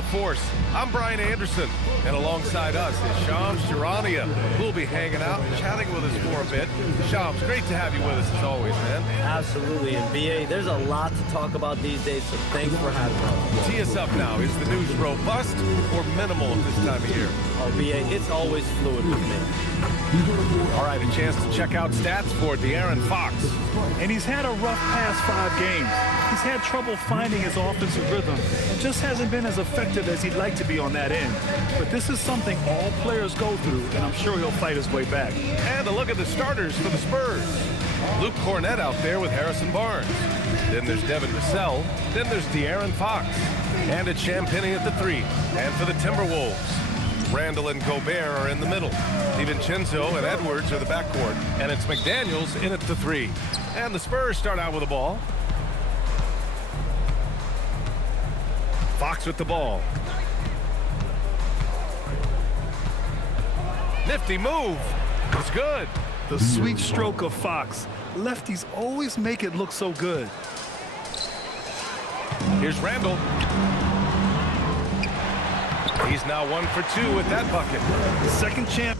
the Force. I'm Brian Anderson, and alongside us is Shams Charania, who will be hanging out and chatting with us for a bit. Shams, great to have you with us as always, man. Absolutely, and BA, there's a lot to talk about these days, so thanks for having us. Tee us up now. Is the news robust or minimal at this time of year? Oh, BA, it's always fluid with me. All right, a chance to check out stats for De'Aaron Fox. And he's had a rough past 5 games. He's had trouble finding his offensive rhythm and just hasn't been as effective as he'd like to be on that end. But this is something all players go through, and I'm sure he'll fight his way back. And a look at the starters for the Spurs. Luke Cornett out there with Harrison Barnes. Then there's Devin Vassell. Then there's De'Aaron Fox. And it's Champagnie at the 3. And for the Timberwolves, Randall and Gobert are in the middle. DiVincenzo and Edwards are the backcourt. And it's McDaniels in at the 3. And the Spurs start out with the ball. Fox with the ball. Nifty move. It's good. The sweet stroke of Fox. Lefties always make it look so good. Here's Randall. He's now 1 for 2 with that bucket. Second chance.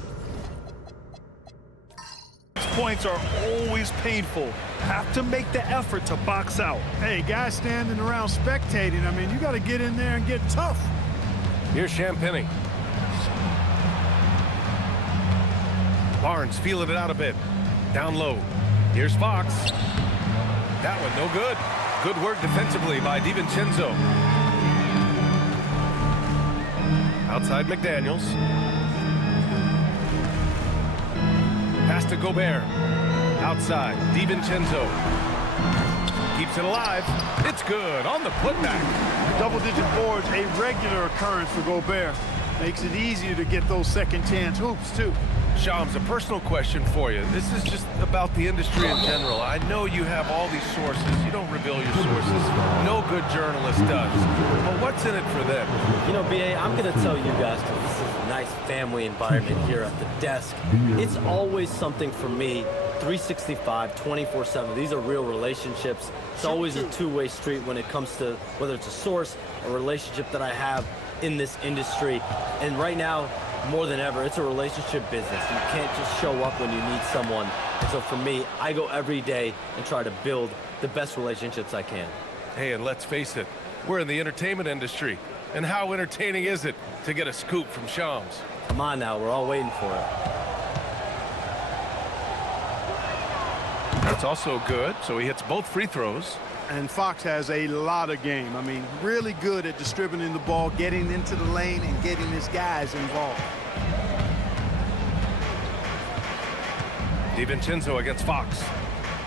Points are always painful. Have to make the effort to box out. Hey, guys standing around spectating, I mean, you got to get in there and get tough. Here's Champagnie. Barnes feeling it out a bit. Down low. Here's Fox. That one no good. Good work defensively by DiVincenzo. Outside McDaniels. Pass to Gobert. Outside, DiVincenzo. Keeps it alive. It's good on the putback. Double-digit boards, a regular occurrence for Gobert. Makes it easier to get those second-chance hoops, too. Shams, a personal question for you. This is just about the industry in general. I know you have all these sources. You don't reveal your sources. No good journalist does. But what's in it for them? You know, BA, I'm going to tell you guys, because this is a nice family environment here at the desk. It's always something for me, 365, 24/7. These are real relationships. It's always a two-way street when it comes to whether it's a source, a relationship that I have in this industry. And right now, more than ever, it's a relationship business. You can't just show up when you need someone. And so for me, I go every day and try to build the best relationships I can. Hey, and let's face it, we're in the entertainment industry. And how entertaining is it to get a scoop from Shams? Come on now, we're all waiting for it. That's also good, so he hits both free throws. And Fox has a lot of game. I mean, really good at distributing the ball, getting into the lane, and getting his guys involved. DiVincenzo against Fox.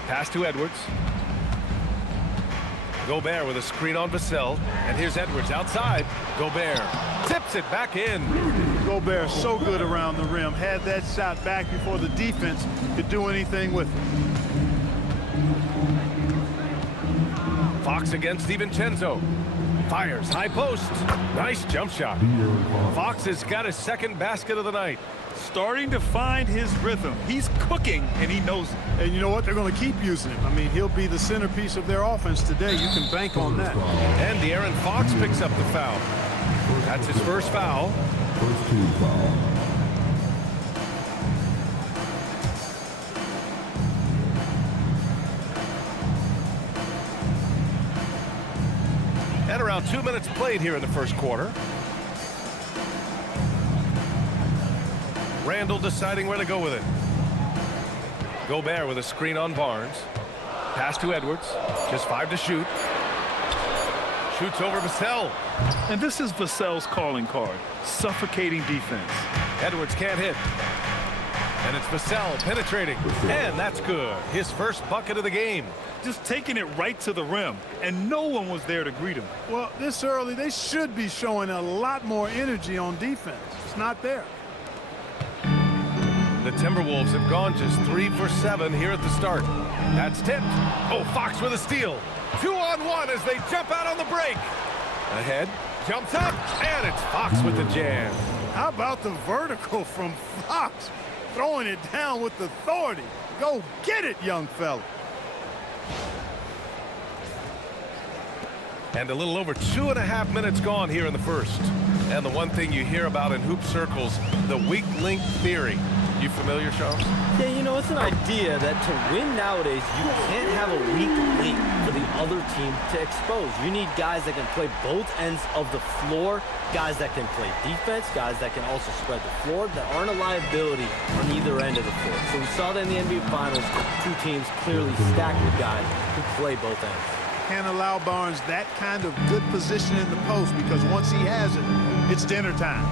Pass to Edwards. Gobert with a screen on Vassell. And here's Edwards outside. Gobert tips it back in. Gobert so good around the rim. Had that shot back before the defense could do anything with it. Fox against DiVincenzo. Fires, high post. Nice jump shot. Fox has got his second basket of the night. Starting to find his rhythm. He's cooking, and he knows it. And you know what? They're going to keep using him. I mean, he'll be the centerpiece of their offense today. You can bank on that. And De'Aaron Fox picks up the foul. That's his first foul. First team foul. And around 2 minutes played here in the first quarter. Randall deciding where to go with it. Gobert with a screen on Barnes. Pass to Edwards. Just 5 to shoot. Shoots over Vassell. And this is Vassell's calling card. Suffocating defense. Edwards can't hit. And it's Vassell penetrating. And that's good. His first bucket of the game. Just taking it right to the rim, and no one was there to greet him. Well, this early, they should be showing a lot more energy on defense. It's not there. The Timberwolves have gone just 3 for 7 here at the start. That's tipped. Oh, Fox with a steal. 2-on-1 as they jump out on the break. Ahead, jumps up, and it's Fox with the jam. How about the vertical from Fox? Throwing it down with authority. Go get it, young fella. And a little over 2.5 minutes gone here in the first. And the one thing you hear about in hoop circles, the weak link theory. You familiar, Sean? Yeah, you know, it's an idea that to win nowadays, you can't have a weak link for the other team to expose. You need guys that can play both ends of the floor, guys that can play defense, guys that can also spread the floor, that aren't a liability on either end of the floor. So we saw that in the NBA Finals, two teams clearly stacked with guys who play both ends. Can't allow Barnes that kind of good position in the post because once he has it, it's dinner time.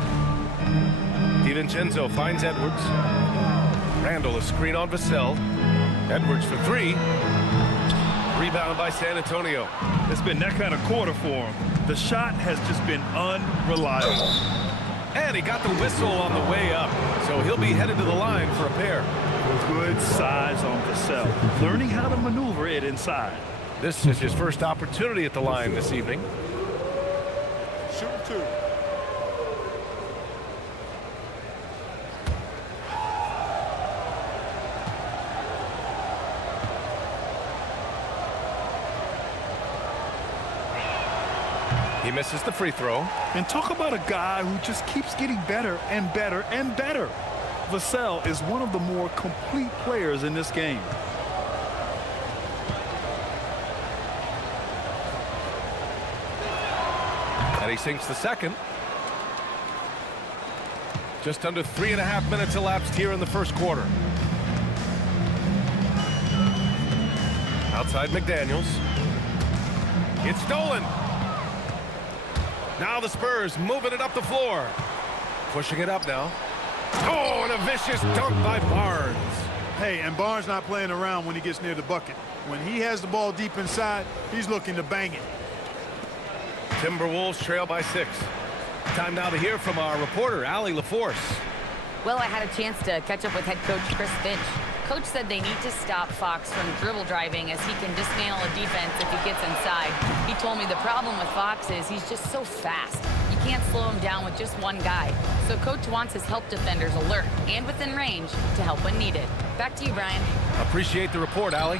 DiVincenzo finds Edwards. Randall a screen on Vassell. Edwards for three. Rebound by San Antonio. It's been that kind of quarter for him. The shot has just been unreliable. And he got the whistle on the way up, so he'll be headed to the line for a pair. Good size on Vassell, learning how to maneuver it inside. This is his first opportunity at the line this evening. Shoot two. He misses the free throw. And talk about a guy who just keeps getting better and better and better. Vassell is one of the more complete players in this game. And he sinks the second. Just under 3.5 minutes elapsed here in the first quarter. Outside McDaniels. It's stolen. Now the Spurs moving it up the floor. Pushing it up now. Oh, and a vicious dunk by Barnes. Hey, and Barnes not playing around when he gets near the bucket. When he has the ball deep inside, he's looking to bang it. Timberwolves trail by 6. Time now to hear from our reporter, Allie LaForce. Well, I had a chance to catch up with head coach Chris Finch. Coach said they need to stop Fox from dribble driving as he can dismantle a defense if he gets inside. He told me the problem with Fox is he's just so fast. You can't slow him down with just one guy. So coach wants his help defenders alert and within range to help when needed. Back to you, Brian. Appreciate the report, Allie.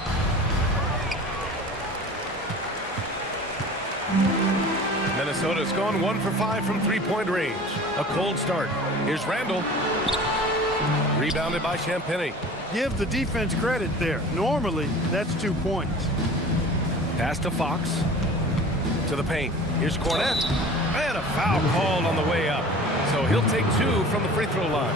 Minnesota's gone 1 for 5 from three-point range. A cold start. Here's Randall. Rebounded by Champagnie. Give the defense credit there. Normally, that's 2 points. Pass to Fox. To the paint. Here's Cornette. And a foul called on the way up. So he'll take 2 from the free throw line.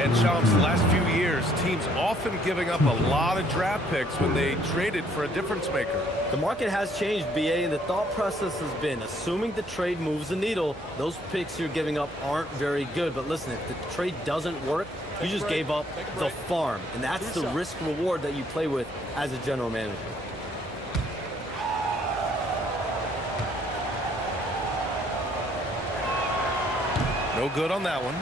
And Shams, the last few years, teams often giving up a lot of draft picks when they traded for a difference maker. The market has changed, BA, and the thought process has been, assuming the trade moves the needle, those picks you're giving up aren't very good. But listen, if the trade doesn't work, you just gave up the farm. And that's the risk reward that you play with as a general manager. No good on that one.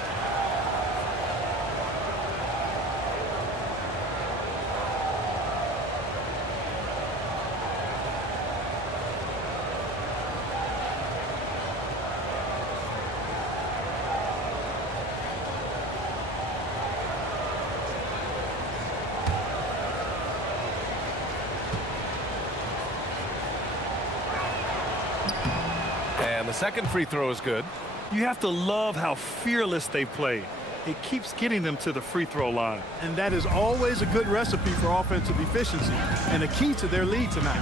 And the second free throw is good. You have to love how fearless they play. It keeps getting them to the free throw line. And that is always a good recipe for offensive efficiency and a key to their lead tonight.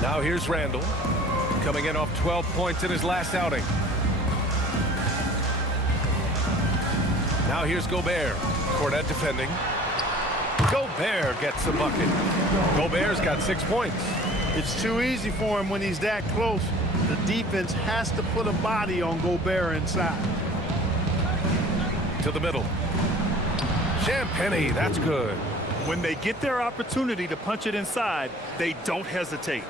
Now here's Randall, coming in off 12 points in his last outing. Now here's Gobert. Cornette defending. Gobert gets the bucket. Gobert's got 6 points. It's too easy for him when he's that close. The defense has to put a body on Gobert inside. To the middle. Champagnie, that's good. When they get their opportunity to punch it inside, they don't hesitate.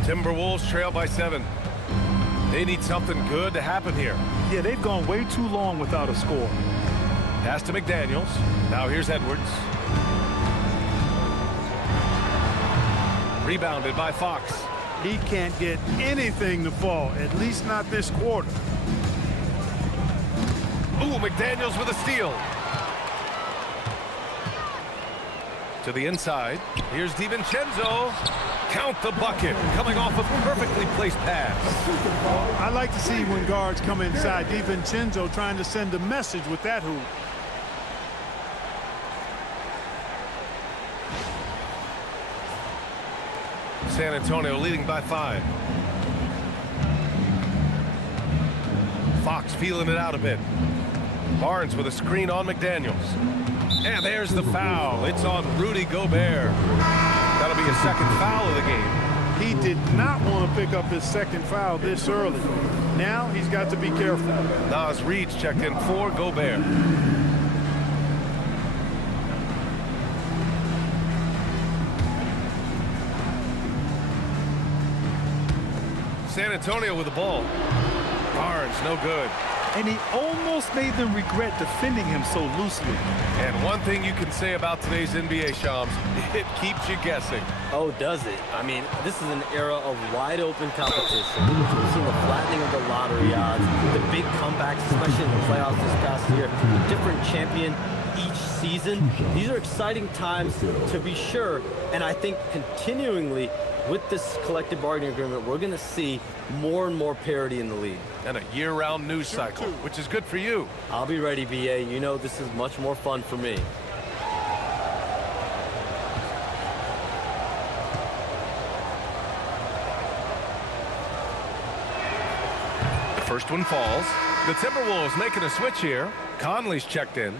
Timberwolves trail by 7. They need something good to happen here. Yeah, they've gone way too long without a score. Pass to McDaniels. Now here's Edwards. Rebounded by Fox. He can't get anything to fall, at least not this quarter. Ooh, McDaniels with a steal. To the inside. Here's DiVincenzo. Count the bucket. Coming off a perfectly placed pass. I like to see when guards come inside. DiVincenzo trying to send a message with that hoop. San Antonio leading by 5. Fox feeling it out a bit. Barnes with a screen on McDaniels. And there's the foul. It's on Rudy Gobert. That'll be his second foul of the game. He did not want to pick up his second foul this early. Now he's got to be careful. Nas Reed's checked in for Gobert. San Antonio with the ball. Barnes, no good. And he almost made them regret defending him so loosely. And one thing you can say about today's NBA, Shams, it keeps you guessing. Oh, does it? I mean, this is an era of wide-open competition. We've seen the flattening of the lottery odds, the big comebacks, especially in the playoffs this past year, different champion each season. These are exciting times to be sure, and I think continuingly with this collective bargaining agreement, we're going to see more and more parity in the league. And a year-round news cycle, which is good for you. I'll be ready, BA. You know this is much more fun for me. The first one falls. The Timberwolves making a switch here. Conley's checked in.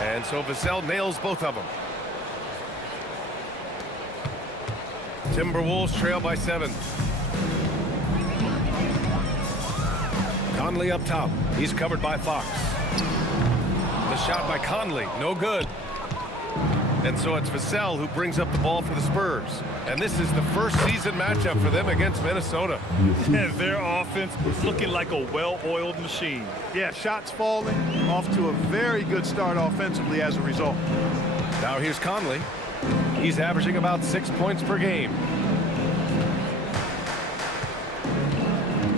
And so Vassell nails both of them. Timberwolves trail by 7. Conley up top. He's covered by Fox. The shot by Conley, no good. And so it's Vassell who brings up the ball for the Spurs. And this is the first season matchup for them against Minnesota. And their offense looking like a well-oiled machine. Yeah, shots falling, off to a very good start offensively as a result. Now here's Conley. He's averaging about 6 points per game.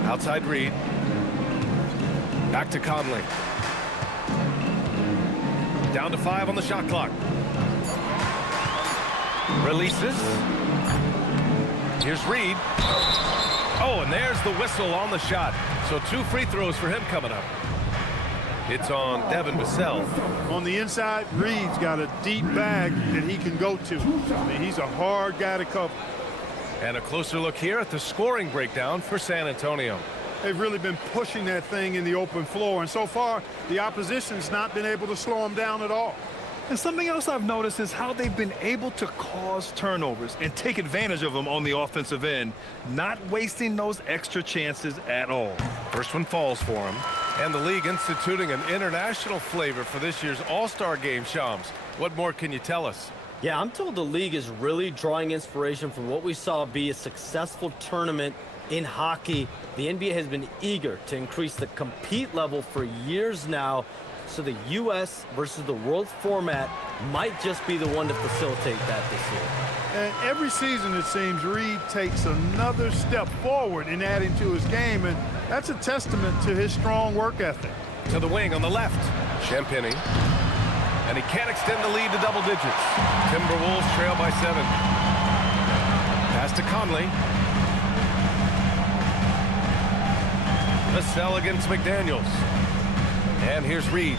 Outside Reed. Back to Conley. Down to 5 on the shot clock. Releases. Here's Reed. Oh, and there's the whistle on the shot. So 2 free throws for him coming up. It's on Devin Vassell. On the inside, Reed's got a deep bag that he can go to. I mean, he's a hard guy to cover. And a closer look here at the scoring breakdown for San Antonio. They've really been pushing that thing in the open floor, and so far, the opposition's not been able to slow them down at all. And something else I've noticed is how they've been able to cause turnovers and take advantage of them on the offensive end, not wasting those extra chances at all. First one falls for him. And the league instituting an international flavor for this year's All-Star game, Shams. What more can you tell us? Yeah, I'm told the league is really drawing inspiration from what we saw be a successful tournament in hockey. The NBA has been eager to increase the compete level for years now, so the U.S. versus the world format might just be the one to facilitate that this year. And every season, it seems, Reed takes another step forward in adding to his game, and that's a testament to his strong work ethic. To the wing on the left. Champagny. And he can't extend the lead to double digits. Timberwolves trail by 7. Pass to Conley. Vassell against McDaniels. And here's Reed.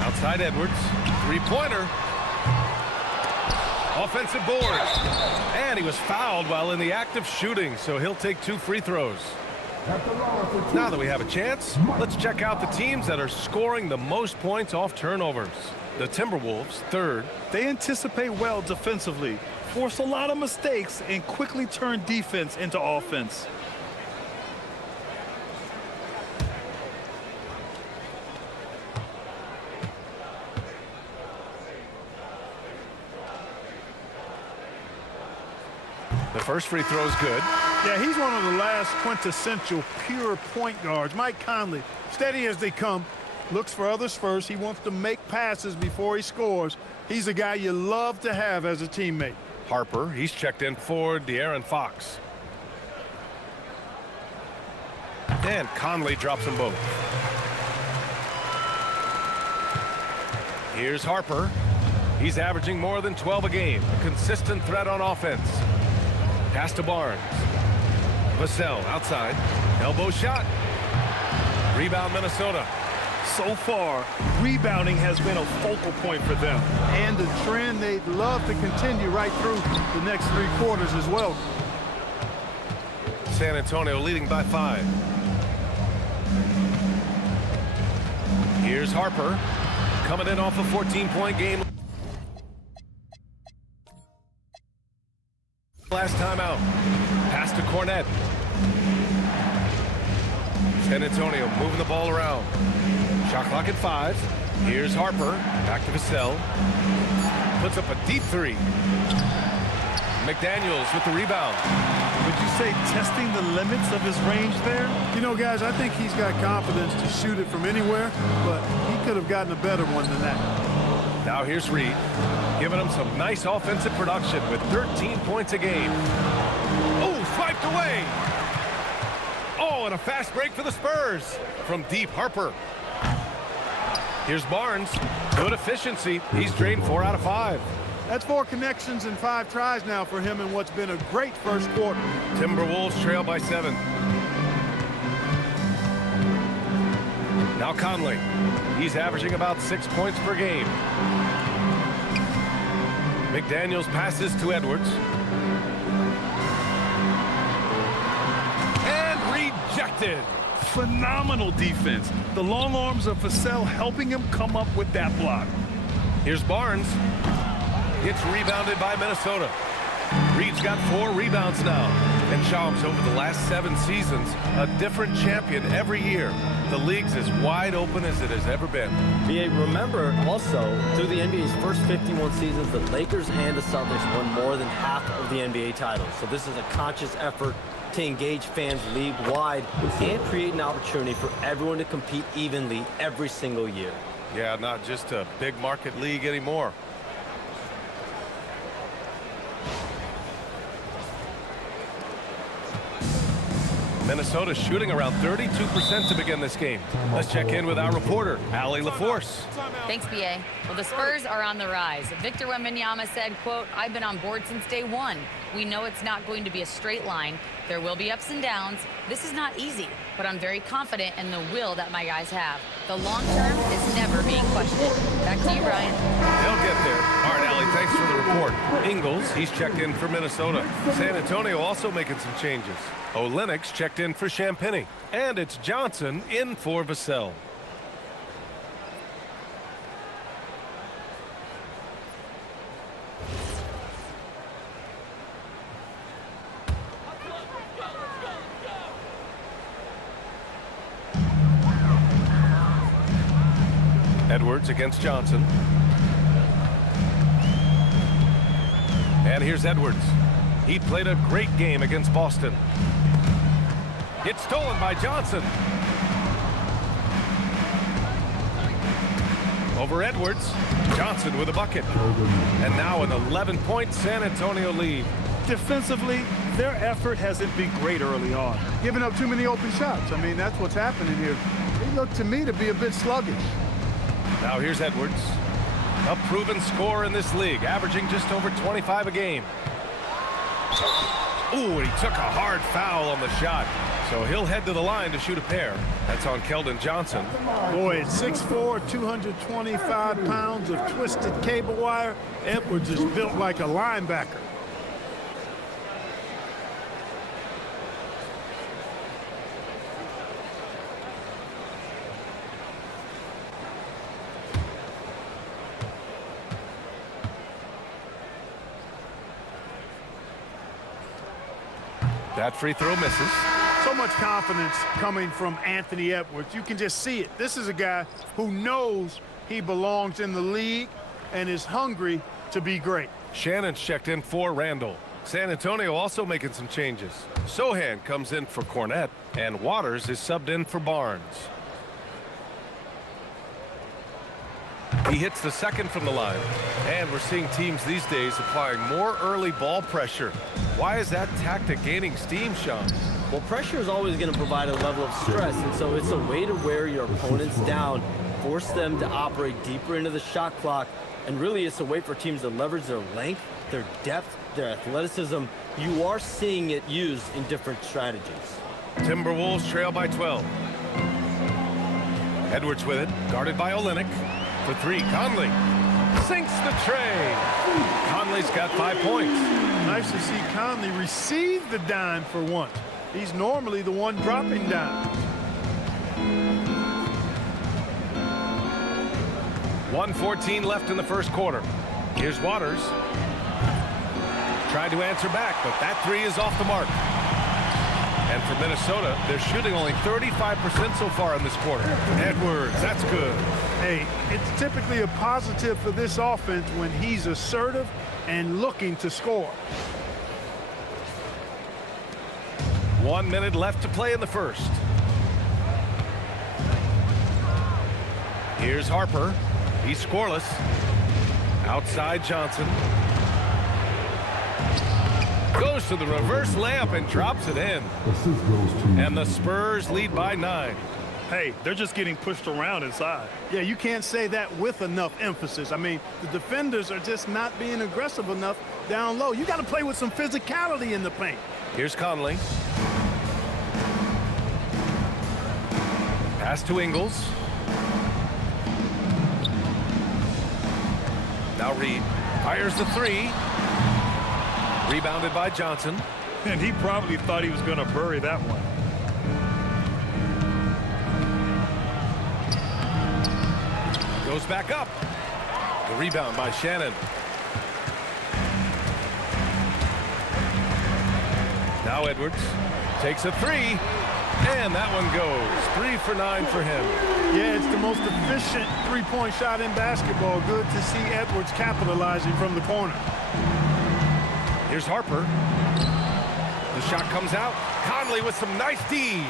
Outside Edwards. 3-pointer. Offensive board. And he was fouled while in the act of shooting, so he'll take 2 free throws. Now that we have a chance, let's check out the teams that are scoring the most points off turnovers. The Timberwolves, 3rd. They anticipate well defensively, force a lot of mistakes, and quickly turn defense into offense. The first free throw is good. Yeah, he's one of the last quintessential pure point guards. Mike Conley, steady as they come, looks for others first. He wants to make passes before he scores. He's a guy you love to have as a teammate. Harper, he's checked in for De'Aaron Fox. And Conley drops them both. Here's Harper. He's averaging more than 12 a game. A consistent threat on offense. Pass to Barnes. Vassell outside. Elbow shot. Rebound Minnesota. So far, rebounding has been a focal point for them. And a trend they'd love to continue right through the next 3 quarters as well. San Antonio leading by 5. Here's Harper. Coming in off a 14-point game. Last time out. Pass to Cornet. San Antonio moving the ball around. Shot clock at 5. Here's Harper. Back to Vassell. Puts up a deep 3. McDaniels with the rebound. Would you say testing the limits of his range there? You know, guys, I think he's got confidence to shoot it from anywhere, but he could have gotten a better one than that. Now here's Reed, giving him some nice offensive production with 13 points a game. Oh, swiped away. Oh, and a fast break for the Spurs from deep Harper. Here's Barnes. Good efficiency. He's drained 4 out of 5. That's 4 connections and 5 tries now for him in what's been a great first quarter. Timberwolves trail by 7. Now Conley. He's averaging about 6 points per game. McDaniels passes to Edwards. And rejected. Phenomenal defense. The long arms of Vassell helping him come up with that block. Here's Barnes. Gets rebounded by Minnesota. Reed's got 4 rebounds now. And Shams, over the last 7 seasons, a different champion every year. The league's as wide open as it has ever been. BA, remember also, through the NBA's first 51 seasons, the Lakers and the Celtics won more than half of the NBA titles. So this is a conscious effort to engage fans league-wide and create an opportunity for everyone to compete evenly every single year. Yeah, not just a big market league anymore. Minnesota shooting around 32% to begin this game. Let's check in with our reporter, Allie LaForce. Thanks, BA. Well, the Spurs are on the rise. Victor Wembanyama said, quote, "I've been on board since day one. We know it's not going to be a straight line. There will be ups and downs. This is not easy, but I'm very confident in the will that my guys have. The long term is never being questioned." Back to you, Brian. They'll get there. All right, Allie, thanks for the report. Ingles, he's checked in for Minnesota. San Antonio also making some changes. Olenek's checked in for Champagny. And it's Johnson in for Vassell. Edwards against Johnson. And here's Edwards. He played a great game against Boston. It's stolen by Johnson. Over Edwards. Johnson with a bucket. And now an 11-point San Antonio lead. Defensively, their effort hasn't been great early on. Giving up too many open shots. I mean, that's what's happening here. They look to me to be a bit sluggish. Now here's Edwards. A proven scorer in this league, averaging just over 25 a game. Ooh, and he took a hard foul on the shot. So he'll head to the line to shoot a pair. That's on Keldon Johnson. Boy, at 6'4", 225 pounds of twisted cable wire, Edwards is built like a linebacker. That free throw misses. So much confidence coming from Anthony Edwards. You can just see it. This is a guy who knows he belongs in the league and is hungry to be great. Shannon's checked in for Randall. San Antonio also making some changes. Sohan comes in for Cornet, and Waters is subbed in for Barnes. He hits the second from the line. And we're seeing teams these days applying more early ball pressure. Why is that tactic gaining steam, Sean? Well, pressure is always going to provide a level of stress, and so it's a way to wear your opponents down, force them to operate deeper into the shot clock, and really it's a way for teams to leverage their length, their depth, their athleticism. You are seeing it used in different strategies. Timberwolves trail by 12. Edwards with it, guarded by Olynyk. For three, Conley sinks the tray. Conley's got 5 points. Nice to see Conley receive the dime for once. He's normally the one dropping dimes. 1:14 left in the first quarter. Here's Waters. Tried to answer back, but that three is off the mark. And for Minnesota, they're shooting only 35% so far in this quarter. Edwards, that's good. Hey, it's typically a positive for this offense when he's assertive and looking to score. 1 minute left to play in the first. Here's Harper. He's scoreless. Outside Johnson. Goes to the reverse layup and drops it in. And the Spurs lead by 9. Hey, they're just getting pushed around inside. Yeah, you can't say that with enough emphasis. I mean, the defenders are just not being aggressive enough down low. You got to play with some physicality in the paint. Here's Conley. Pass to Ingles. Now Reed fires the three. Rebounded by Johnson. And he probably thought he was going to bury that one. Goes back up. The rebound by Shannon. Now Edwards takes a three. And that one goes. 3 for 9 for him. Yeah, it's the most efficient three-point shot in basketball. Good to see Edwards capitalizing from the corner. Here's Harper. The shot comes out. Conley with some nice D.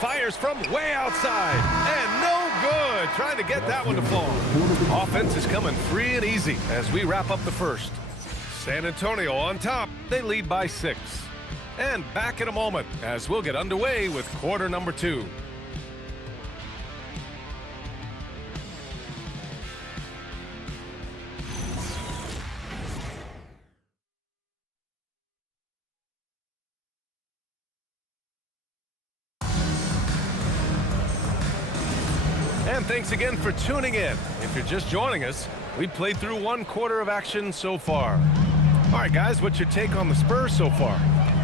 Fires from way outside. And no good. Trying to get that one to fall. Offense is coming free and easy as we wrap up the first. San Antonio on top. They lead by 6. And back in a moment as we'll get underway with quarter number 2. And thanks again for tuning in. If you're just joining us, we've played through 1 quarter of action so far. All right, guys, what's your take on the Spurs so far?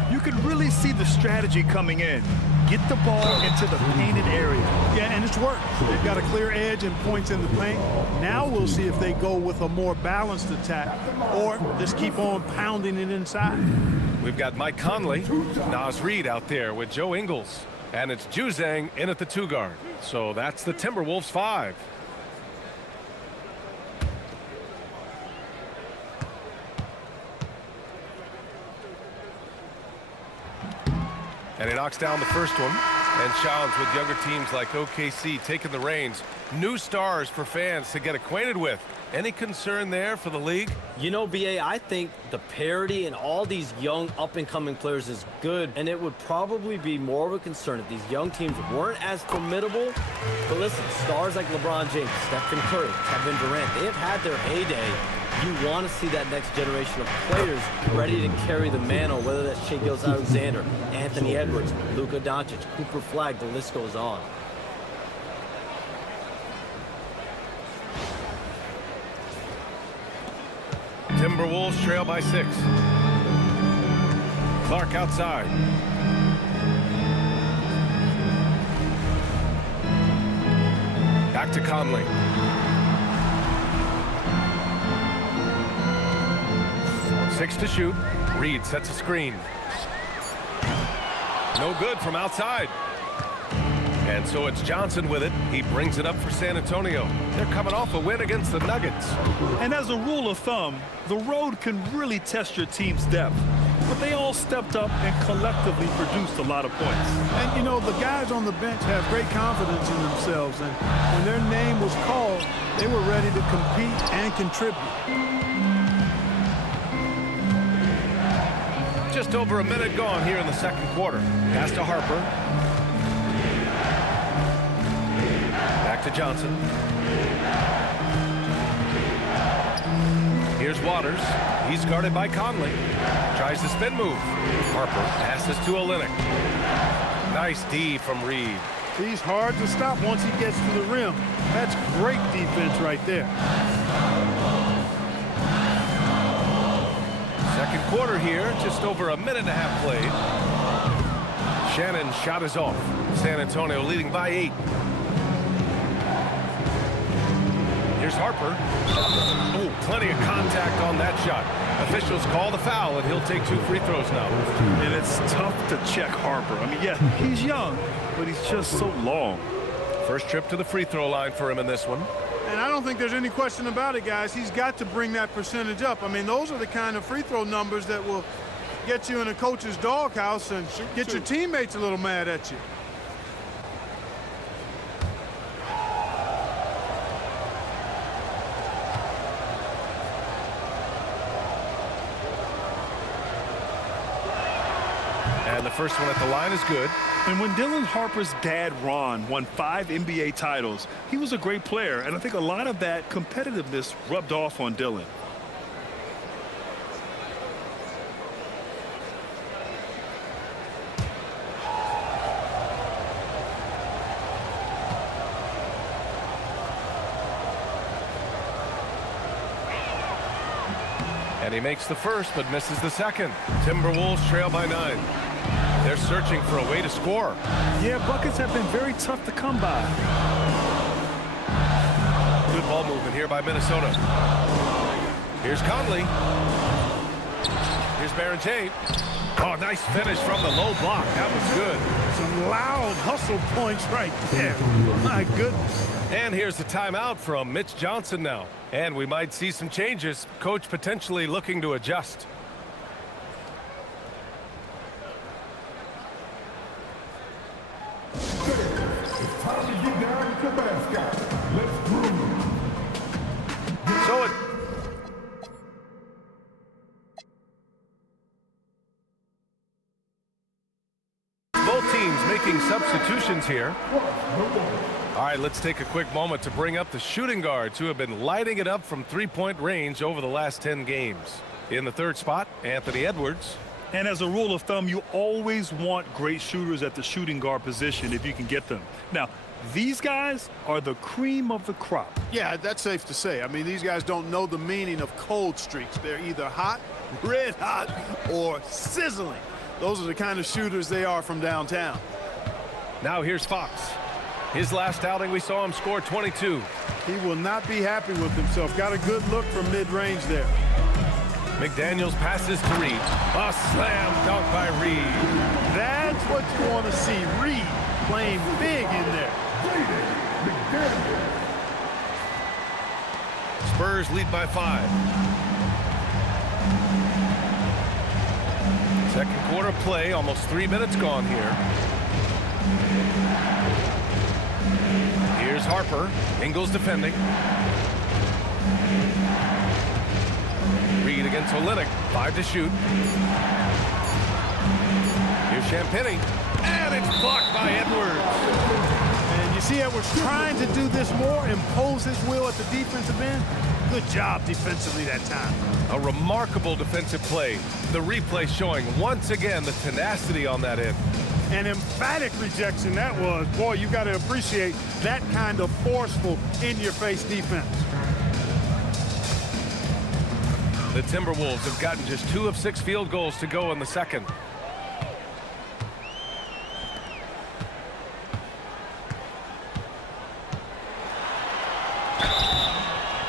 You can really see the strategy coming in. Get the ball into the painted area. Yeah, and it's worked. They've got a clear edge and points in the paint. Now we'll see if they go with a more balanced attack or just keep on pounding it inside. We've got Mike Conley, Naz Reid out there with Joe Ingles, and it's Juzang in at the 2 guard. So that's the Timberwolves 5. And he knocks down the first one and challenge with younger teams like OKC taking the reins. New stars for fans to get acquainted with. Any concern there for the league? You know, BA, I think the parity in all these young up-and-coming players is good, and it would probably be more of a concern if these young teams weren't as formidable. But listen, stars like LeBron James, Stephen Curry, Kevin Durant, they have had their heyday. You want to see that next generation of players ready to carry the mantle, whether that's Shai Gilgeous Alexander, Anthony Edwards, Luka Doncic, Cooper Flag, the list goes on. Timberwolves trail by 6. Clark outside. Back to Conley. Six to shoot. Reed sets a screen. No good from outside. And so it's Johnson with it. He brings it up for San Antonio. They're coming off a win against the Nuggets. And as a rule of thumb, the road can really test your team's depth. But they all stepped up and collectively produced a lot of points. And, you know, the guys on the bench have great confidence in themselves. And when their name was called, They were ready to compete and contribute. Just over a minute gone here in the second quarter. Pass to Harper. Back to Johnson. Here's Waters. He's guarded by Conley. Tries the spin move. Harper passes to Olynyk. Nice D from Reed. He's hard to stop once he gets to the rim. That's great defense right there. Second quarter here, just over a minute and a half played. Shannon's shot is off. San Antonio leading by 8. Here's Harper. Oh, plenty of contact on that shot. Officials call the foul, and he'll take 2 free throws now. And it's tough to check Harper. I mean, yeah, he's young, but he's just so long. First trip to the free throw line for him in this one. And I don't think there's any question about it, guys. He's got to bring that percentage up. I mean, those are the kind of free throw numbers that will get you in a coach's doghouse and get your teammates a little mad at you. And the first one at the line is good. And when Dylan Harper's dad, Ron, won 5 NBA titles, he was a great player. And I think a lot of that competitiveness rubbed off on Dylan. And he makes the first, but misses the second. Timberwolves trail by 9. They're searching for a way to score. Yeah, buckets have been very tough to come by. Good ball movement here by Minnesota. Here's Conley. Here's Baron Tate. Oh, nice finish from the low block. That was good. Some loud hustle points right there. My goodness. And here's the timeout from Mitch Johnson now. And we might see some changes. Coach potentially looking to adjust. It's time to get down to the mascot. Let's groove. So it. Both teams making substitutions here. All right, let's take a quick moment to bring up the shooting guards who have been lighting it up from three-point range over the last 10 games. In the third spot, Anthony Edwards. And as a rule of thumb, you always want great shooters at the shooting guard position if you can get them. Now, these guys are the cream of the crop. Yeah, that's safe to say. I mean, these guys don't know the meaning of cold streaks. They're either hot, red hot, or sizzling. Those are the kind of shooters they are from downtown. Now here's Fox. His last outing, we saw him score 22. He will not be happy with himself. Got a good look from mid-range there. McDaniels passes to Reed. A slam dunk by Reed. That's what you want to see. Reed playing big in there. Spurs lead by 5. Second quarter play, almost 3 minutes gone here. Here's Harper. Ingles defending. Reed against Olynyk. 5 to shoot. Here's Champagnie. And it's blocked by Edwards. And you see Edwards trying to do this more, impose his will at the defensive end. Good job defensively that time. A remarkable defensive play. The replay showing once again the tenacity on that end. An emphatic rejection that was. Boy, you got to appreciate that kind of forceful, in-your-face defense. The Timberwolves have gotten just 2 of 6 field goals to go in the second.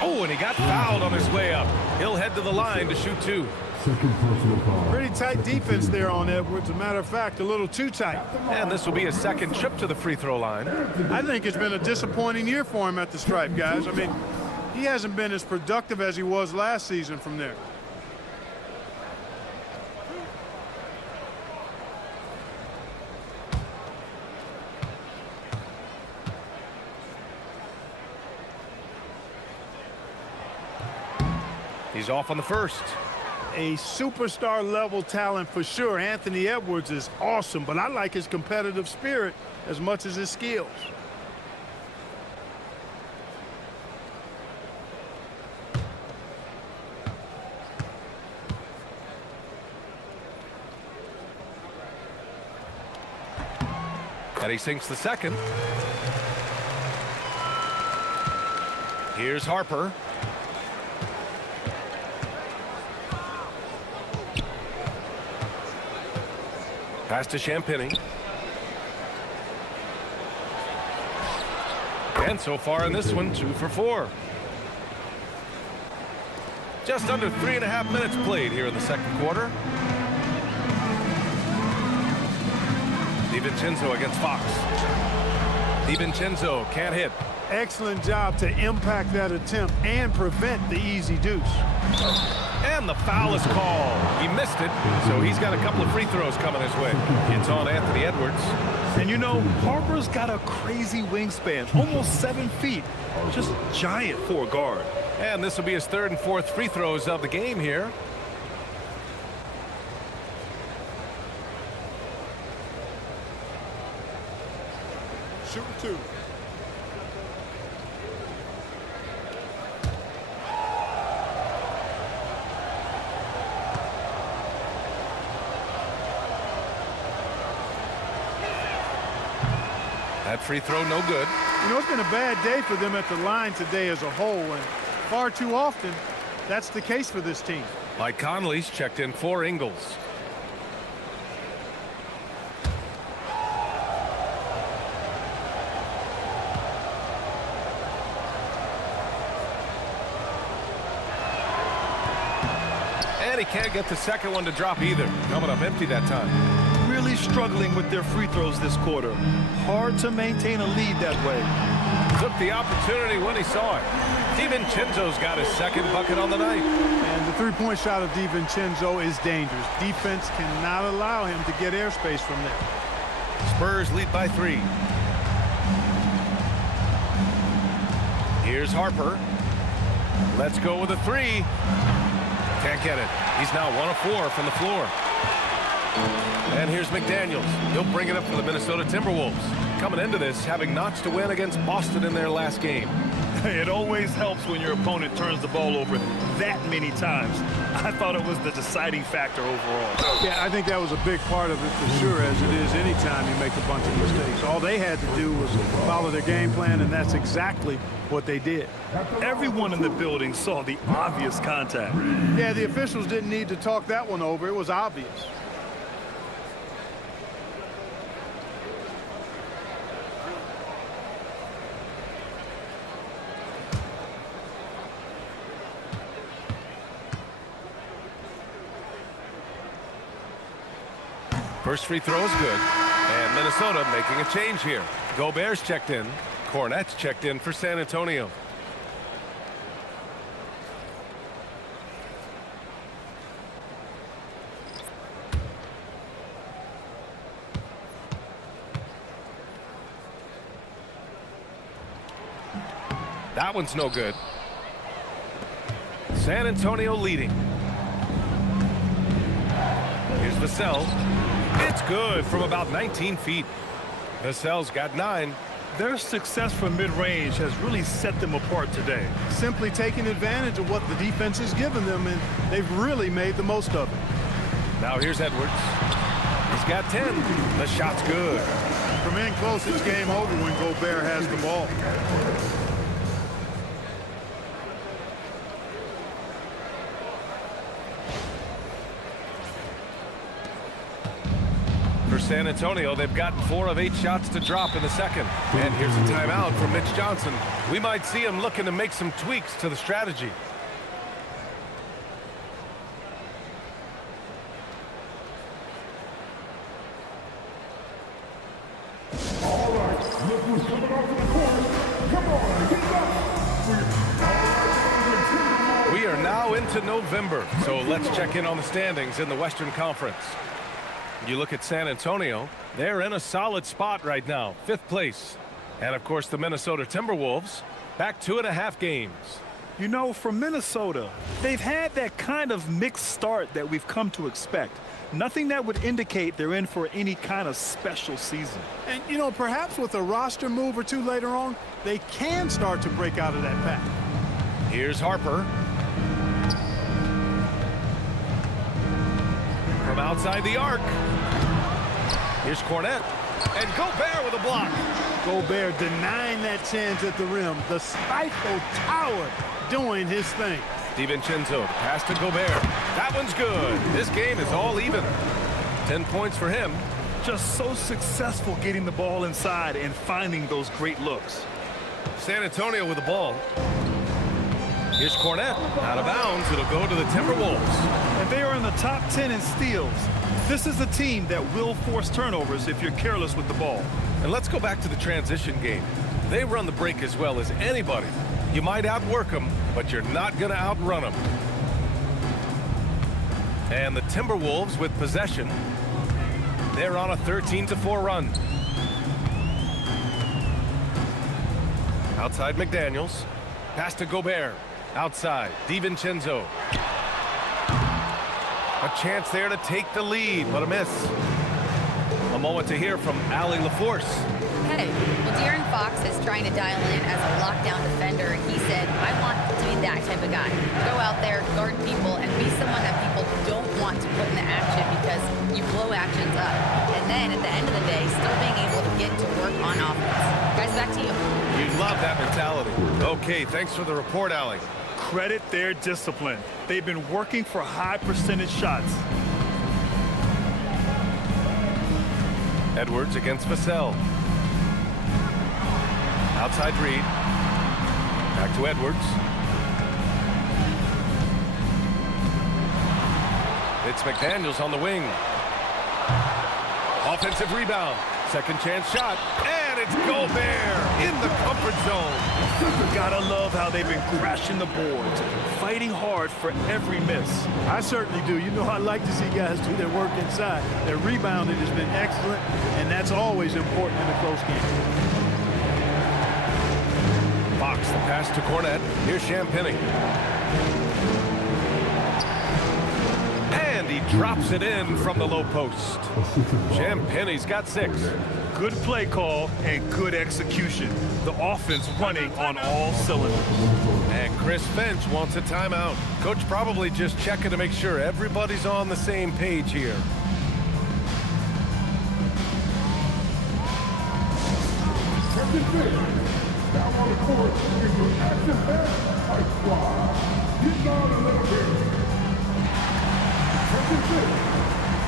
Oh, and he got fouled on his way up. He'll head to the line to shoot 2. Second personal foul. Pretty tight defense there on Edwards. As a matter of fact, a little too tight. And this will be his second trip to the free throw line. I think it's been a disappointing year for him at the stripe, guys. I mean, he hasn't been as productive as he was last season from there. He's off on the first. A superstar level talent for sure. Anthony Edwards is awesome, but I like his competitive spirit as much as his skills. And he sinks the second. Here's Harper. Pass to Champagny. And so far in this one, 2 for 4. Just under 3.5 minutes played here in the second quarter. DiVincenzo against Fox. DiVincenzo can't hit. Excellent job to impact that attempt and prevent the easy deuce. And the foul is called. He missed it, so he's got a couple of free throws coming his way. It's on Anthony Edwards. And you know, Harper's got a crazy wingspan, almost 7 feet. Just giant for a guard. And this will be his third and fourth free throws of the game here. Shooting 2. That free throw no good. You know, it's been a bad day for them at the line today as a whole, and far too often, that's the case for this team. Mike Conley's checked in for Ingles. And he can't get the second one to drop either. Coming up empty that time. Really struggling with their free throws this quarter. Hard to maintain a lead that way. Took the opportunity when he saw it. DiVincenzo's got his second bucket on the night. And the three-point shot of DiVincenzo is dangerous. Defense cannot allow him to get airspace from there. Spurs lead by 3. Here's Harper. Let's go with a 3. Can't get it. He's now 1 of 4 from the floor. And here's McDaniels. He'll bring it up for the Minnesota Timberwolves. Coming into this, having notched a win against Boston in their last game. It always helps when your opponent turns the ball over that many times. I thought it was the deciding factor overall. Yeah, I think that was a big part of it for sure, as it is anytime you make a bunch of mistakes. All they had to do was follow their game plan, and that's exactly what they did. Everyone in the building saw the obvious contact. Yeah, the officials didn't need to talk that one over. It was obvious. First free throw is good. And Minnesota making a change here. Gobert's checked in. Cornette's checked in for San Antonio. That one's no good. San Antonio leading. Here's Vassell. It's good from about 19 feet. Vassell's got 9. Their success from mid-range has really set them apart today. Simply taking advantage of what the defense has given them, and they've really made the most of it. Now here's Edwards. He's got 10. The shot's good. From in close, it's game over when Gobert has the ball. For San Antonio, they've gotten 4 of 8 shots to drop in the second. And here's a timeout from Mitch Johnson. We might see him looking to make some tweaks to the strategy. All right, look who's coming off the court. Come on, get up. We are now into November, so let's check in on the standings in the Western Conference. You look at San Antonio, they're in a solid spot right now, 5th place. And of course the Minnesota Timberwolves, back 2.5 games. You know, for Minnesota, they've had that kind of mixed start that we've come to expect. Nothing that would indicate they're in for any kind of special season. And, you know, perhaps with a roster move or two later on, they can start to break out of that pack. Here's Harper. From outside the arc. Here's Cornette. And Gobert with a block. Gobert denying that chance at the rim. The Spiteful Tower doing his thing. DiVincenzo, pass to Gobert. That one's good. This game is all even. 10 points for him. Just so successful getting the ball inside and finding those great looks. San Antonio with the ball. Here's Cornette. Out of bounds. It'll go to the Timberwolves. And they are in the top 10 in steals. This is a team that will force turnovers if you're careless with the ball. And let's go back to the transition game. They run the break as well as anybody. You might outwork them, but you're not going to outrun them. And the Timberwolves with possession. They're on a 13-4 run. Outside McDaniels. Pass to Gobert. Outside, DiVincenzo. A chance there to take the lead, but a miss. A moment to hear from Allie LaForce. Hey, well, De'Aaron Fox is trying to dial in as a lockdown defender. He said, I want to be that type of guy. Go out there, guard people, and be someone that people don't want to put into action because you blow actions up. And then at the end of the day, still being able to get to work on offense. Guys, back to you. You love that mentality. Okay, thanks for the report, Allie. Credit their discipline. They've been working for high percentage shots. Edwards against Vassell. Outside Reed. Back to Edwards. It's McDaniels on the wing. Offensive rebound. Second chance shot. And it's Gobert in the comfort zone. Gotta love how they've been crashing the boards, fighting hard for every miss. I certainly do. You know, I like to see guys do their work inside. Their rebounding has been excellent, and that's always important in a close game. Fox, the pass to Cornette. Here's Champagnie. And he drops it in from the low post. Champagnie's got 6. Good play call and good execution. The offense running on all cylinders. And Chris Finch wants a timeout. Coach probably just checking to make sure everybody's on the same page here. Now on the court is your action-packed Ice Squad. Get down a little bit.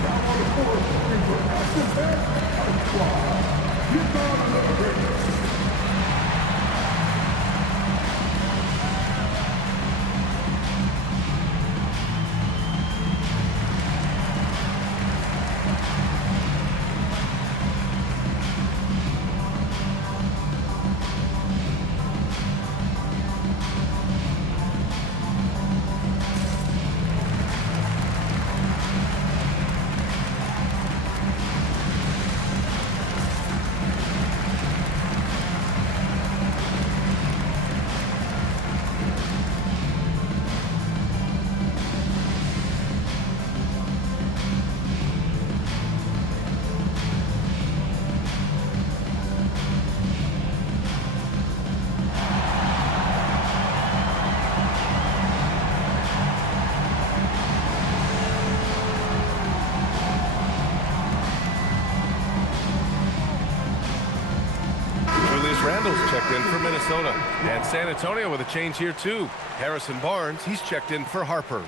Now on the court is your action-packed Ice Squad. Get down a little bit. Randall's checked in for Minnesota. And San Antonio with a change here, too. Harrison Barnes, he's checked in for Harper.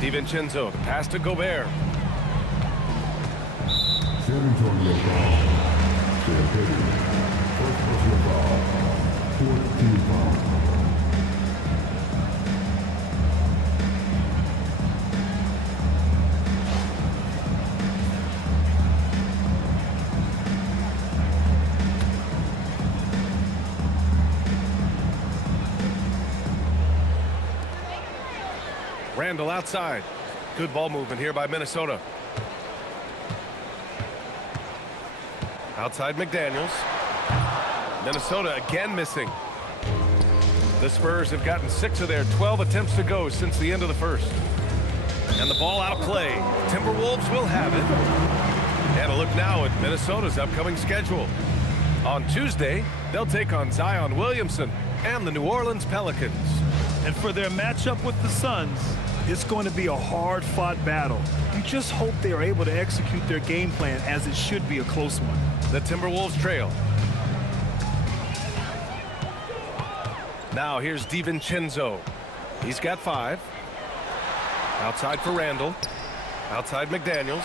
DiVincenzo, the pass to Gobert. San Antonio foul. Champagnie. First personal foul. Fourth team foul. Randall outside. Good ball movement here by Minnesota. Outside McDaniels. Minnesota again missing. The Spurs have gotten 6 of their 12 attempts to go since the end of the first. And the ball out of play. Timberwolves will have it. And a look now at Minnesota's upcoming schedule. On Tuesday, they'll take on Zion Williamson and the New Orleans Pelicans. And for their matchup with the Suns, it's going to be a hard-fought battle. You just hope they are able to execute their game plan, as it should be a close one. The Timberwolves trail. Now here's DiVincenzo. He's got 5. Outside for Randall. Outside McDaniels.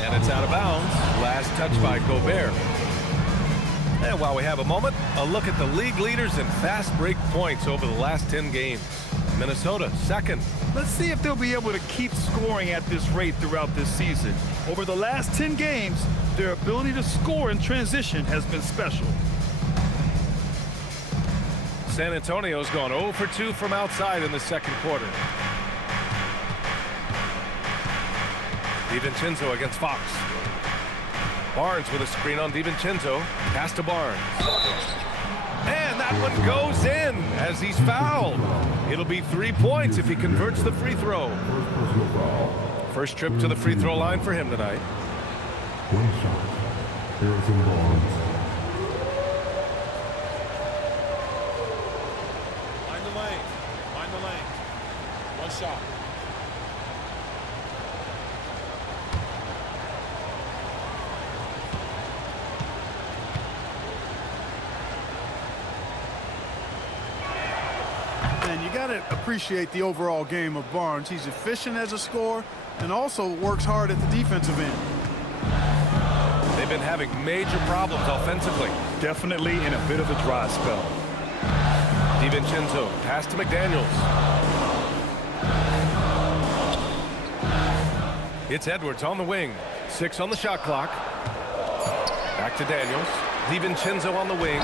And it's out of bounds. Last touch by Gobert. And while we have a moment, a look at the league leaders in fast break points over the last 10 games. Minnesota, second. Let's see if they'll be able to keep scoring at this rate throughout this season. Over the last 10 games, their ability to score in transition has been special. San Antonio's gone 0 for 2 from outside in the second quarter. DiVincenzo against Fox. Barnes with a screen on DiVincenzo. Pass to Barnes. And that one goes in as he's fouled. It'll be 3 points if he converts the free throw. First trip to the free throw line for him tonight. 1 shot. Harrison Barnes. Mind the lane. Mind the lane. 1 shot. And you got to appreciate the overall game of Barnes. He's efficient as a scorer and also works hard at the defensive end. They've been having major problems offensively. Definitely in a bit of a dry spell. DiVincenzo, pass to McDaniels. It's Edwards on the wing. 6 on the shot clock. Back to Daniels. DiVincenzo on the wing.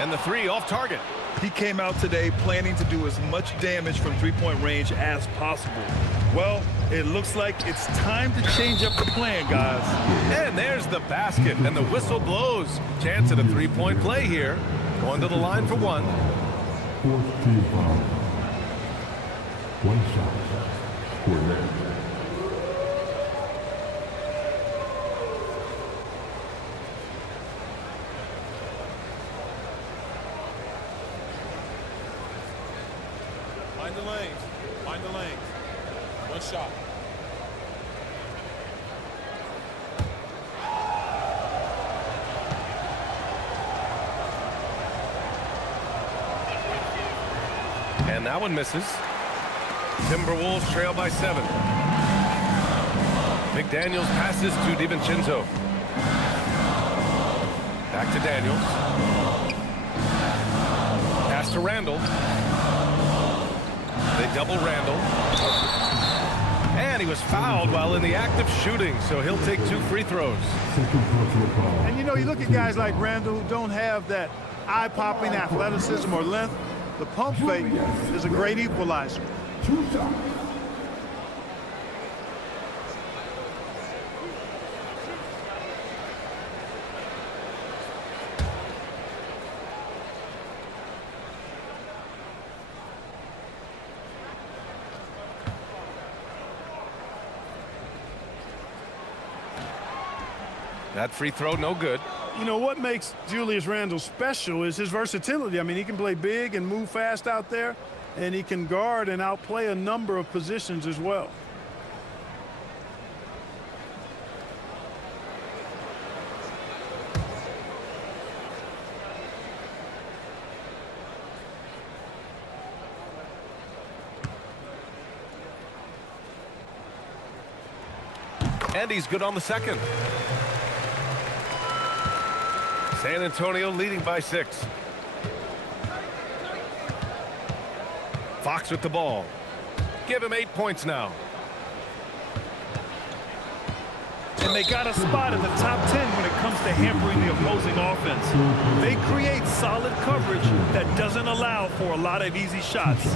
And the 3 off target. He came out today planning to do as much damage from three-point range as possible. Well, it looks like it's time to change up the plan, guys. And there's the basket, and the whistle blows. Chance at a 3-point play here. Going to the line for 1. 4th team foul. 1 shot. Cornet. Mind the lanes. Mind the lanes. 1 shot. And that one misses. Timberwolves trail by 7. McDaniels passes to DiVincenzo. Back to Daniels. Pass to Randall. They double Randall. And he was fouled while in the act of shooting, so he'll take 2 free throws. And you know, you look at guys like Randall who don't have that eye-popping athleticism or length. The pump fake is a great equalizer. 2 shots. That free throw, no good. You know, what makes Julius Randle special is his versatility. I mean, he can play big and move fast out there, and he can guard and outplay a number of positions as well. And he's good on the second. San Antonio leading by 6. Fox with the ball. Give him 8 points now. and they got a spot in the top 10 when it comes to hampering the opposing offense. They create solid coverage that doesn't allow for a lot of easy shots.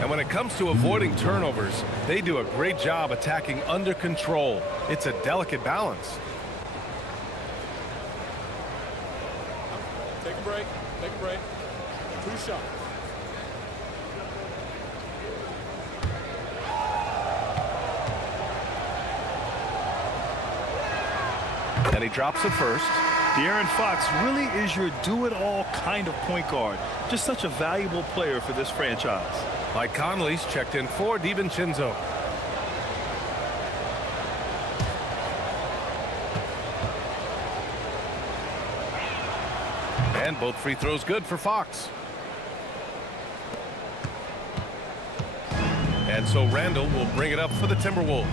And when it comes to avoiding turnovers, they do a great job attacking under control. It's a delicate balance. Take a break. Take a break. 2 shots. And he drops it first. De'Aaron Fox really is your do-it-all kind of point guard. Just such a valuable player for this franchise. Mike Conley's checked in for DiVincenzo. And both free throws good for Fox. And so Randall will bring it up for the Timberwolves.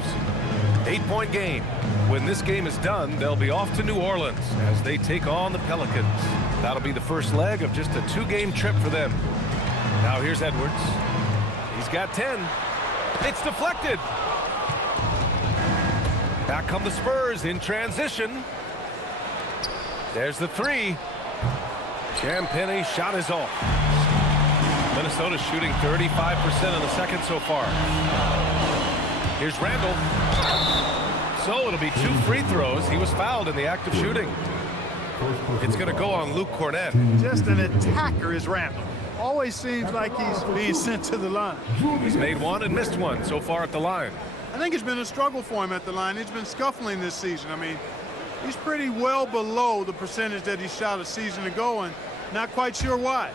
8-point game. When this game is done, they'll be off to New Orleans as they take on the Pelicans. That'll be the first leg of just a 2-game trip for them. Now here's Edwards. He's got 10. It's deflected. Back come the Spurs in transition. There's the 3. Champagne's shot is off. Minnesota's shooting 35% in the second so far. Here's Randall. So it'll be 2 free throws. He was fouled in the act of shooting. It's going to go on Luke Cornett. Just an attacker is Randall. Always seems like he's being sent to the line. He's made 1 and missed 1 so far at the line. I think it's been a struggle for him at the line. He's been scuffling this season. I mean, he's pretty well below the percentage that he shot a season ago, and not quite sure why.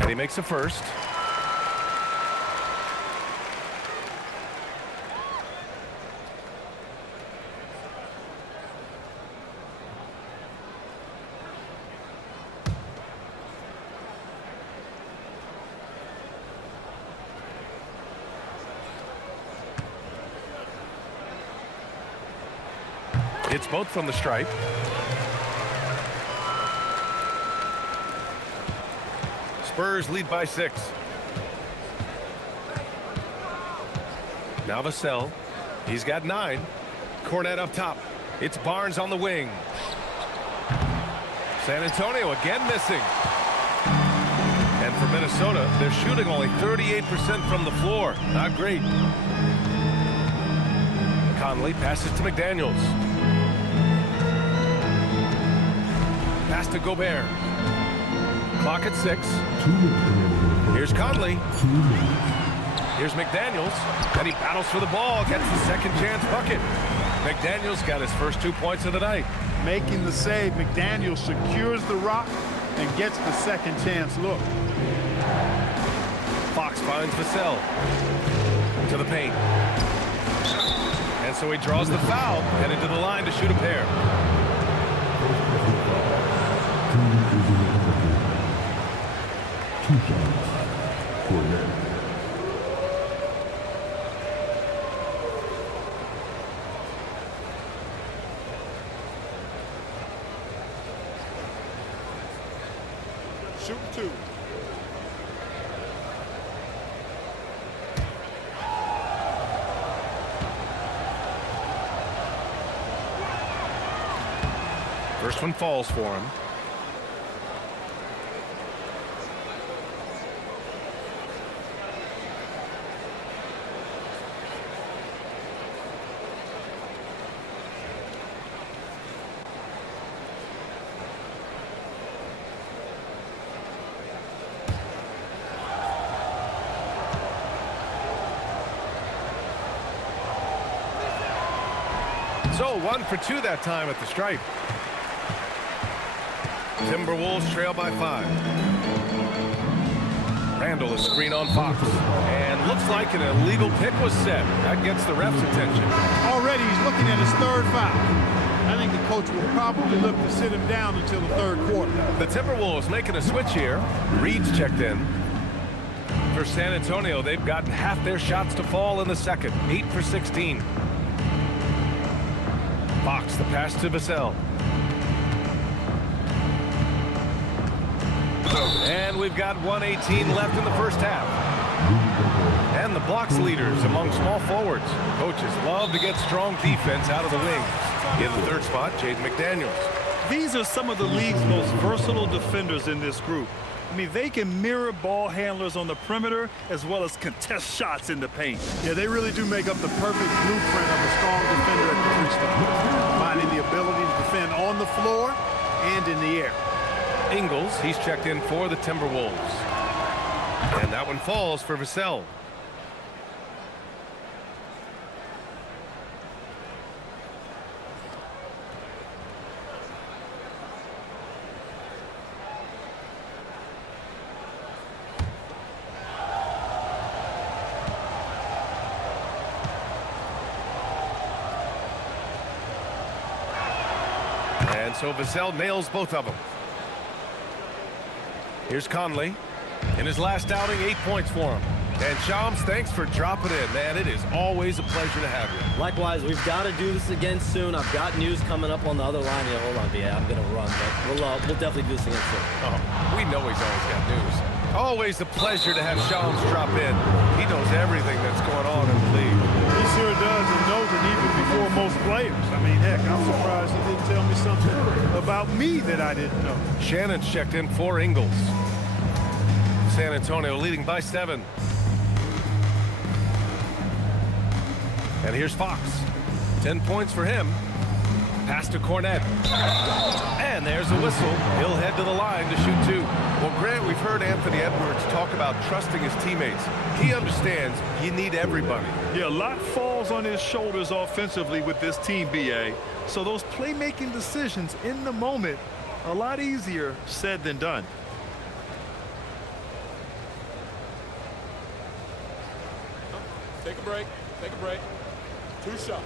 And he makes a first. It's both from the stripe. Spurs lead by 6. Now Vassell. He's got 9. Cornett up top. It's Barnes on the wing. San Antonio again missing. And for Minnesota, they're shooting only 38% from the floor. Not great. Conley passes to McDaniels. Pass to Gobert. Clock at 6. Here's Conley. Here's McDaniels. And he battles for the ball. Gets the second chance bucket. McDaniels got his first 2 points of the night. Making the save, McDaniels secures the rock and gets the second chance look. Fox finds Vassell. To the paint. And so he draws the foul. Headed to the line to shoot a pair. Shoot 2. First one falls for him. So 1 for 2 that time at the stripe. Timberwolves trail by 5. Randall is screen on Fox. And looks like an illegal pick was set. That gets the ref's attention. Already he's looking at his 3rd foul. I think the coach will probably look to sit him down until the 3rd quarter. The Timberwolves making a switch here. Reed's checked in. For San Antonio, they've gotten half their shots to fall in the second. 8 for 16. Fox, the pass to Vassell. we've got 1:18 left in the first half. And the blocks leaders among small forwards. Coaches love to get strong defense out of the wings. In the third spot, Jaden McDaniels. These are some of the league's most versatile defenders in this group. I mean, they can mirror ball handlers on the perimeter as well as contest shots in the paint. Yeah, they really do make up the perfect blueprint of a strong defender at the three spot. Finding the ability to defend on the floor and in the air. Ingles, he's checked in for the Timberwolves. And that one falls for Vassell. And so Vassell nails both of them. Here's Conley. In his last outing, 8 points for him. And Shams, thanks for dropping in, man. It is always a pleasure to have you. Likewise, we've got to do this again soon. I've got news coming up on the other line. Yeah, hold on, yeah, I'm going to run, but we'll definitely do this again soon. Oh, we know he's always got news. Always a pleasure to have Shams drop in. He knows everything that's going on in the league. He sure does, and knows it even before most players. I mean, heck, I'm surprised he didn't tell me something about me that I didn't know. Shannon's checked in for Ingles. San Antonio leading by 7. And here's Fox. 10 points for him. Pass to Cornette. And there's a whistle. He'll head to the line to shoot 2. Well, Grant, we've heard Anthony Edwards talk about trusting his teammates. He understands you need everybody. Yeah, a lot falls on his shoulders offensively with this team, BA. So those playmaking decisions in the moment, a lot easier said than done. Take a break. Take a break. 2 shots.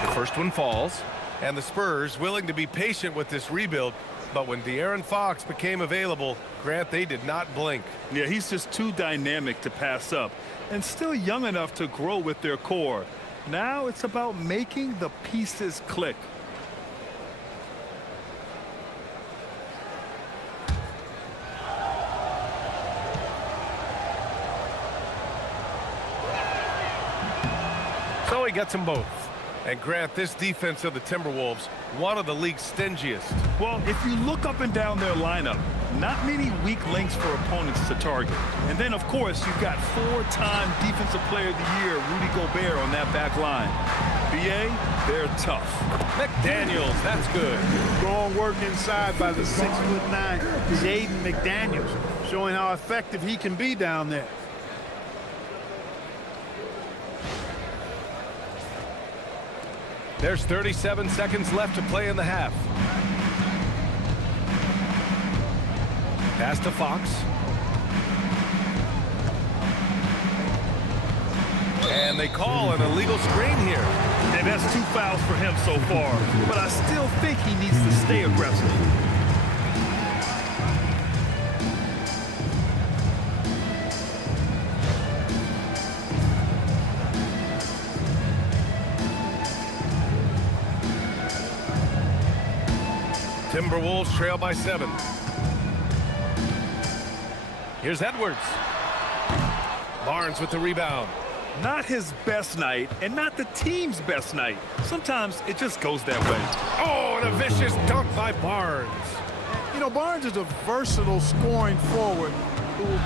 The first one falls, and the Spurs willing to be patient with this rebuild. But when De'Aaron Fox became available, Grant, they did not blink. Yeah, he's just too dynamic to pass up and still young enough to grow with their core. Now it's about making the pieces click. So he gets them both. And Grant, this defense of the Timberwolves, one of the league's stingiest. Well, if you look up and down their lineup, not many weak links for opponents to target. And then, of course, you've got 4-time Defensive Player of the Year, Rudy Gobert, on that back line. BA, they're tough. McDaniels, that's good. Strong work inside by the 6'9" Jaden McDaniels, showing how effective he can be down there. There's 37 seconds left to play in the half. Pass to Fox. And they call an illegal screen here. And that's 2 fouls for him so far. But I still think he needs to stay aggressive. Timberwolves trail by 7. Here's Edwards. Barnes with the rebound. Not his best night and not the team's best night. Sometimes it just goes that way. Oh, and a vicious dunk by Barnes. You know, Barnes is a versatile scoring forward.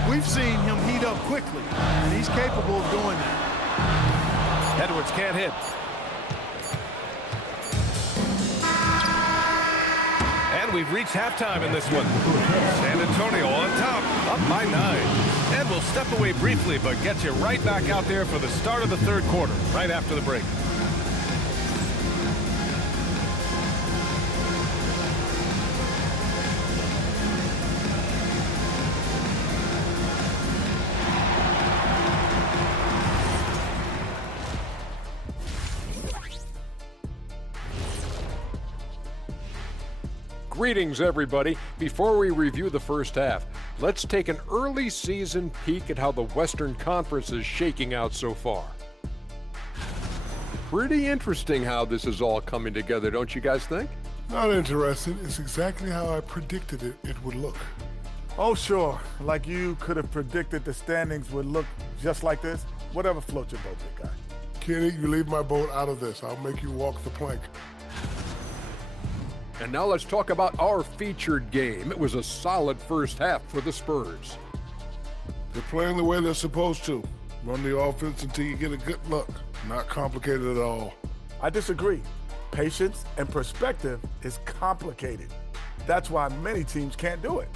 We've seen him heat up quickly, and he's capable of doing that. Edwards can't hit. And we've reached halftime in this one. San Antonio on top, up by 9. And we'll step away briefly, but get you right back out there for the start of the third quarter, right after the break. Greetings, everybody. Before we review the first half, let's take an early season peek at how the Western Conference is shaking out so far. Pretty interesting how this is all coming together, don't you guys think? Not interesting. It's exactly how I predicted it would look. Oh, sure. Like you could have predicted the standings would look just like this. Whatever floats your boat, big guy. Kenny, you leave my boat out of this. I'll make you walk the plank. And now let's talk about our featured game. It was a solid first half for the Spurs. They're playing the way they're supposed to. Run the offense until you get a good look. Not complicated at all. I disagree. Patience and perspective is complicated. That's why many teams can't do it.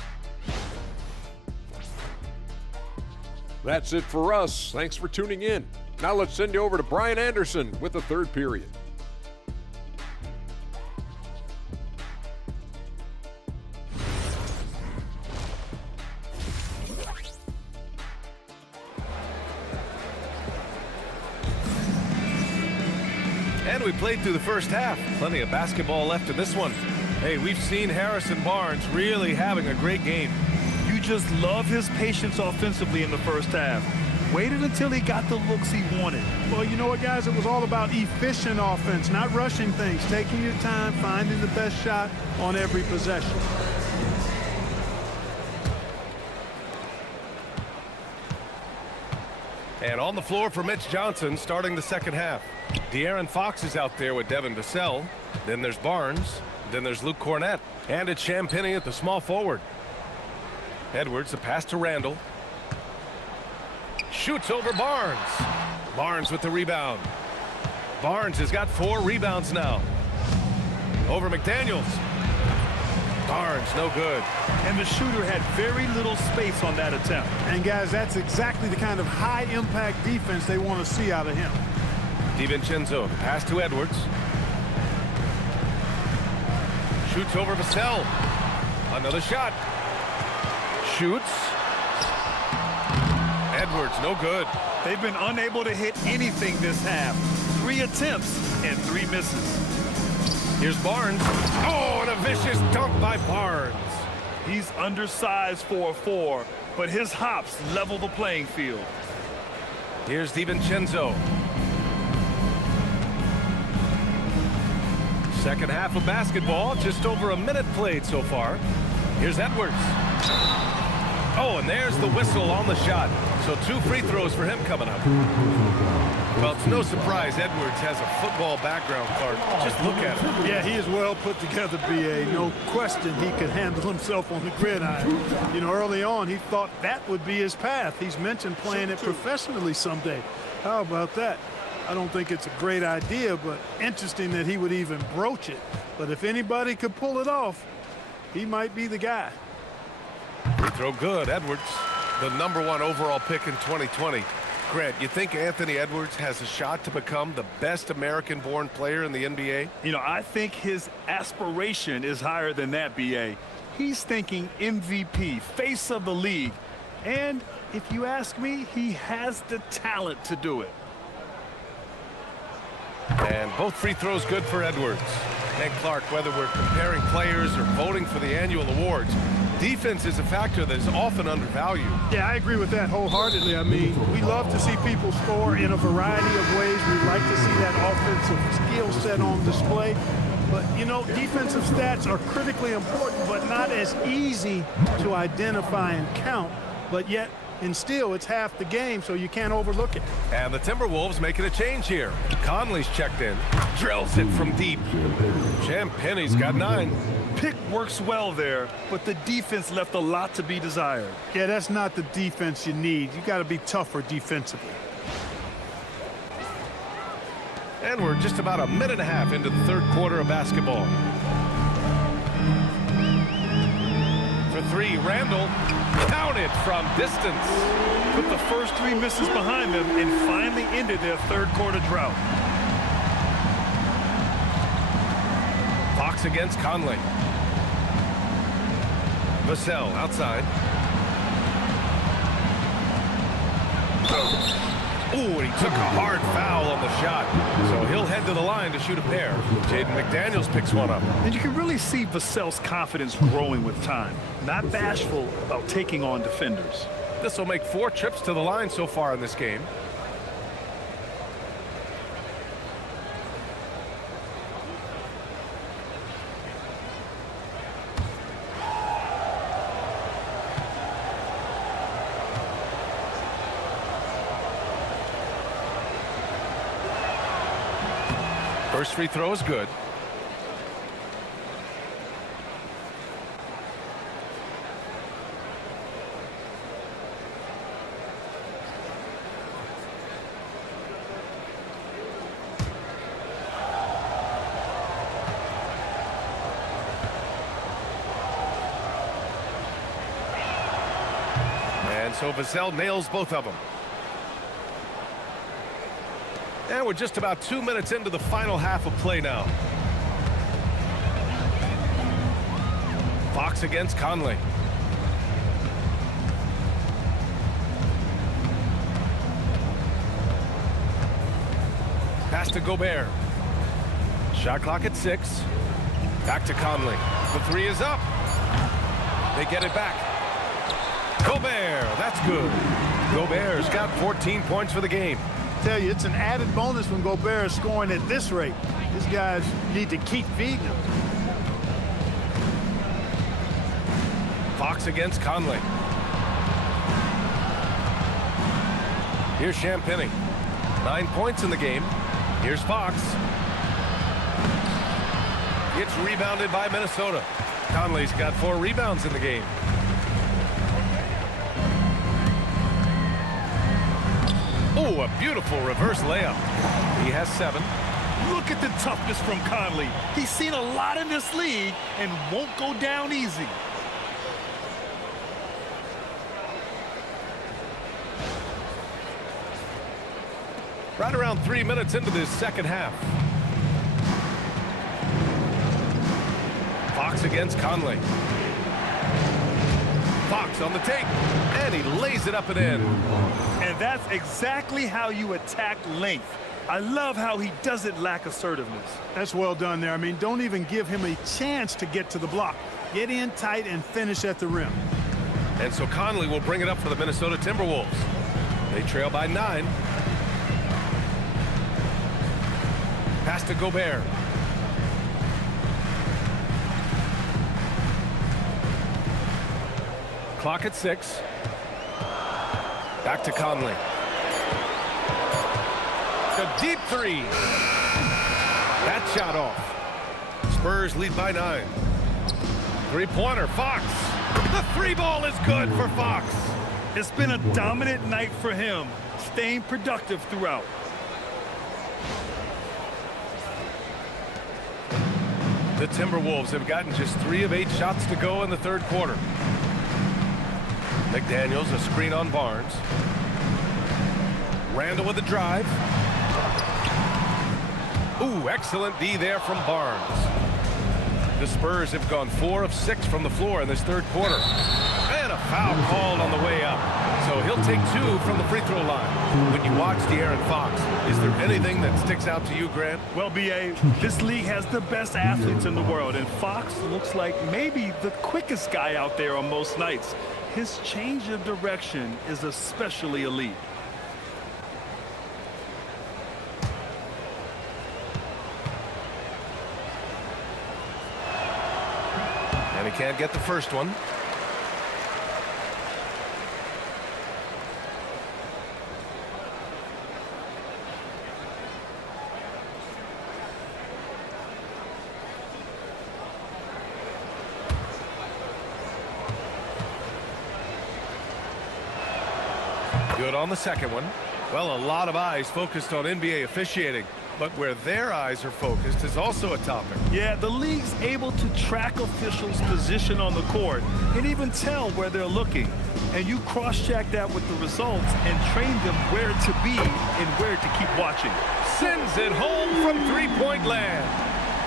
That's it for us. Thanks for tuning in. Now let's send you over to Brian Anderson with the third period. And we played through the first half. Plenty of basketball left in this one. Hey, we've seen Harrison Barnes really having a great game. You just love his patience offensively in the first half. Waited until he got the looks he wanted. Well, you know what, guys? It was all about efficient offense, not rushing things, taking your time, finding the best shot on every possession. And on the floor for Mitch Johnson starting the second half. De'Aaron Fox is out there with Devin Vassell. Then there's Barnes. Then there's Luke Cornett. And it's Champagnie at the small forward. Edwards, a pass to Randall. Shoots over Barnes. Barnes with the rebound. Barnes has got 4 rebounds now. Over McDaniels. Barnes, no good. And the shooter had very little space on that attempt. And, guys, that's exactly the kind of high-impact defense they want to see out of him. DiVincenzo, pass to Edwards. Shoots over Vassell. Another shot. Shoots. Edwards, no good. They've been unable to hit anything this half. 3 attempts and 3 misses. Here's Barnes. Oh, and a vicious dunk by Barnes. He's undersized for a 4, but his hops level the playing field. Here's DiVincenzo. Second half of basketball, just over a minute played so far. Here's Edwards. Oh, and there's the whistle on the shot. So 2 free throws for him coming up. Well, it's no surprise Edwards has a football background, Clark. Just look at him. Yeah, he is well put together, B.A. No question he could handle himself on the gridiron. You know, early on, he thought that would be his path. He's mentioned playing it professionally someday. How about that? I don't think it's a great idea, but interesting that he would even broach it. But if anybody could pull it off, he might be the guy. Free throw good. Edwards, the #1 overall pick in 2020. Grant, you think Anthony Edwards has a shot to become the best American-born player in the NBA? You know, I think his aspiration is higher than that, B.A. He's thinking MVP, face of the league. And if you ask me, he has the talent to do it. And both free throws good for Edwards. And Clark, whether we're comparing players or voting for the annual awards, defense is a factor that is often undervalued. Yeah, I agree with that wholeheartedly. I mean, we love to see people score in a variety of ways. We like to see that offensive skill set on display. But, you know, defensive stats are critically important, but not as easy to identify and count. But yet, and still, it's half the game, so you can't overlook it. And the Timberwolves making a change here. Conley's checked in. Drills it from deep. Champagnie's got 9. Pick works well there, but the defense left a lot to be desired. Yeah, that's not the defense you need. You got to be tougher defensively. And we're just about a minute and a half into the third quarter of basketball. For 3, Randall. Counted from distance. Put the first 3 misses behind them and finally ended their third quarter drought. Fox against Conley. Vassell outside. Ooh, and he took a hard foul on the shot. So he'll head to the line to shoot a pair. Jaden McDaniels picks one up. And you can really see Vassell's confidence growing with time. Not bashful about taking on defenders. This will make 4 trips to the line so far in this game. First free throw is good. And so Vassell nails both of them. And we're just about 2 minutes into the final half of play now. Fox against Conley. Pass to Gobert. Shot clock at 6. Back to Conley. The three is up. They get it back. Gobert, that's good. Gobert's got 14 points for the game. Tell you, it's an added bonus when Gobert is scoring at this rate. These guys need to keep feeding him. Fox against Conley. Here's Champagnie. 9 points in the game. Here's Fox. It's rebounded by Minnesota. Conley's got 4 rebounds in the game. Oh, a beautiful reverse layup. He has 7. Look at the toughness from Conley. He's seen a lot in this league and won't go down easy. Right around 3 minutes into this second half. Fox against Conley. Fox on the take, and he lays it up and in. And that's exactly how you attack length. I love how he doesn't lack assertiveness. That's well done there. I mean, don't even give him a chance to get to the block. Get in tight and finish at the rim. And so Conley will bring it up for the Minnesota Timberwolves. They trail by 9. Pass to Gobert. Clock at 6. Back to Conley. A deep 3. That shot off. Spurs lead by 9. Three-pointer, Fox. The 3-ball is good for Fox. It's been a dominant night for him, staying productive throughout. The Timberwolves have gotten just 3 of 8 shots to go in the third quarter. McDaniels, a screen on Barnes. Randall with a drive. Ooh, excellent D there from Barnes. The Spurs have gone 4 of 6 from the floor in this third quarter. And a foul called on the way up. So he'll take 2 from the free throw line. When you watch De'Aaron Fox, is there anything that sticks out to you, Grant? Well, B.A., this league has the best athletes in the world, and Fox looks like maybe the quickest guy out there on most nights. His change of direction is especially elite. And he can't get the first one. Good on the second one. Well, a lot of eyes focused on NBA officiating, but where their eyes are focused is also a topic. Yeah, the league's able to track officials' position on the court and even tell where they're looking. And you cross-check that with the results and train them where to be and where to keep watching. Sends it home from three-point land.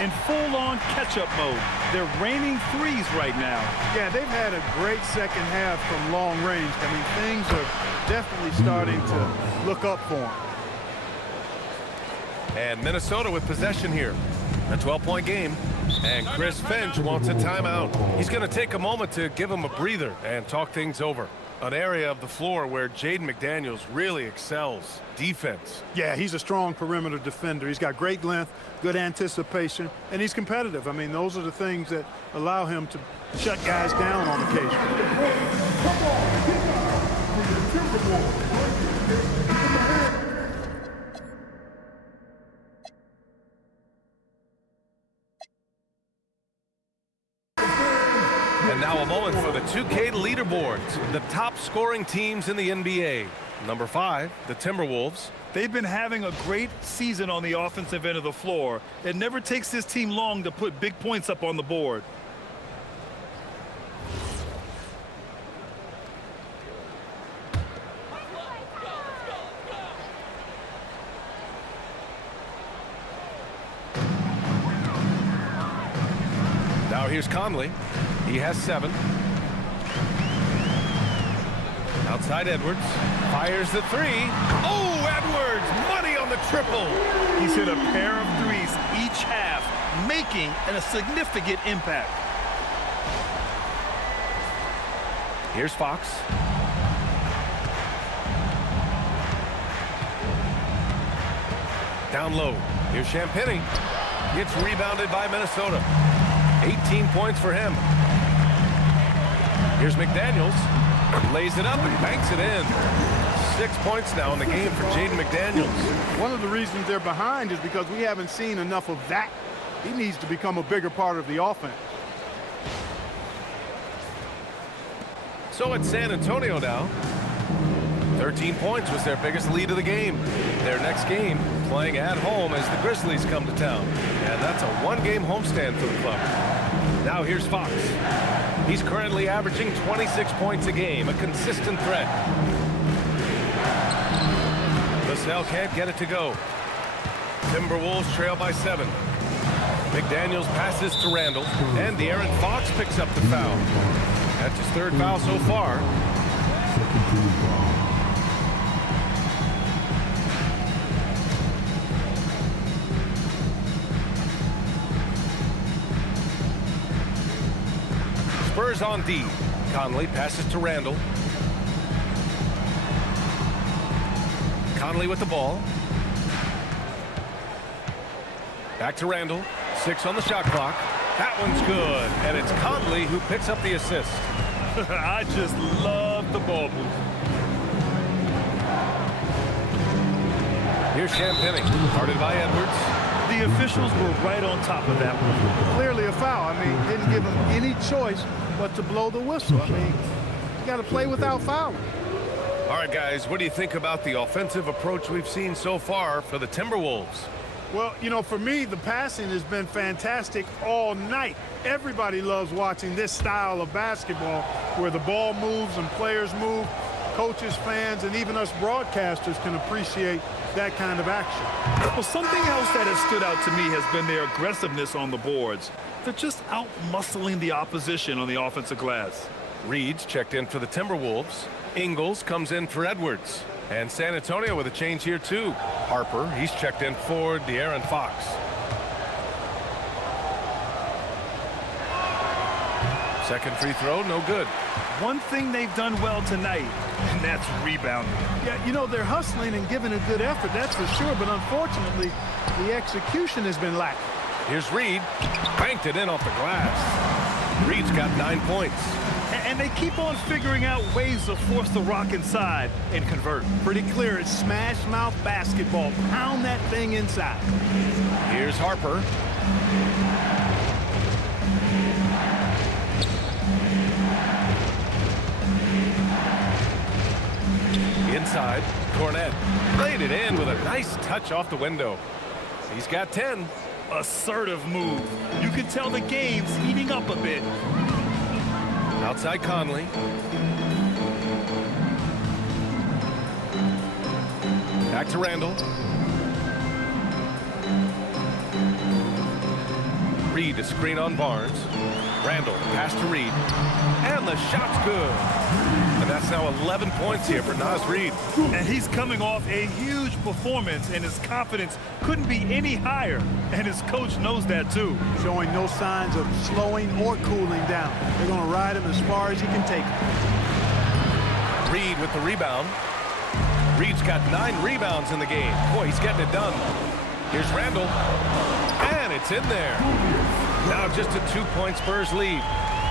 In full-on catch-up mode. They're raining threes right now. Yeah, they've had a great second half from long range. I mean, things are definitely starting to look up for them. And Minnesota with possession here. A 12-point game. And Chris Finch wants a timeout. He's going to take a moment to give him a breather and talk things over. An area of the floor where Jaden McDaniels really excels. Defense. Yeah, he's a strong perimeter defender. He's got great length, good anticipation, and he's competitive. I mean, those are the things that allow him to shut guys down on occasion. Now a moment for the 2K leaderboards. The top scoring teams in the NBA. Number 5, the Timberwolves. They've been having a great season on the offensive end of the floor. It never takes this team long to put big points up on the board. Now here's Conley. He has 7. Outside Edwards. Fires the 3. Oh, Edwards! Money on the triple. He's hit a pair of threes each half, making a significant impact. Here's Fox. Down low. Here's Champagnie. Gets rebounded by Minnesota. 18 points for him. Here's McDaniels. Lays it up and banks it in. 6 points now in the game for Jaden McDaniels. One of the reasons they're behind is because we haven't seen enough of that. He needs to become a bigger part of the offense. So it's San Antonio now. 13 points was their biggest lead of the game. Their next game playing at home as the Grizzlies come to town. And that's a 1-game homestand for the club. Now here's Fox. He's currently averaging 26 points a game, a consistent threat. Vassell can't get it to go. Timberwolves trail by 7. McDaniels passes to Randall, and De'Aaron Fox picks up the foul. That's his 3rd foul so far. Spurs on D. Conley passes to Randall. Conley with the ball. Back to Randall. 6 on the shot clock. That one's good. And it's Conley who picks up the assist. I just love the ball move. Here's Champagnie. Guarded by Edwards. The officials were right on top of that one. Clearly a foul. I mean, didn't give him any choice but to blow the whistle. I mean, you got to play without fouling. All right, guys, what do you think about the offensive approach we've seen so far for the Timberwolves? Well, you know, for me, the passing has been fantastic all night. Everybody loves watching this style of basketball where the ball moves and players move. Coaches, fans, and even us broadcasters can appreciate that kind of action. Well, something else that has stood out to me has been their aggressiveness on the boards. They're just out-muscling the opposition on the offensive glass. Reed's checked in for the Timberwolves. Ingles comes in for Edwards. And San Antonio with a change here, too. Harper, he's checked in for De'Aaron Fox. Second free throw, no good. One thing they've done well tonight, and that's rebounding. Yeah, you know, they're hustling and giving a good effort, that's for sure, but unfortunately, the execution has been lacking. Here's Reed. Banked it in off the glass. Reed's got 9 points. And they keep on figuring out ways to force the rock inside and convert. Pretty clear, it's smash mouth basketball. Pound that thing inside. Here's Harper. Inside, Cornette laid it in with a nice touch off the window. He's got 10. Assertive move. You can tell the game's heating up a bit. Outside Conley. Back to Randall. Reed, a screen on Barnes. Randall, pass to Reed. And the shot's good. And that's now 11 points here for Naz Reid. And he's coming off a huge performance, and his confidence couldn't be any higher. And his coach knows that, too. Showing no signs of slowing or cooling down. They're going to ride him as far as he can take him. Reed with the rebound. Reed's got 9 rebounds in the game. Boy, he's getting it done. Here's Randall. And it's in there. Now just a 2-point Spurs lead.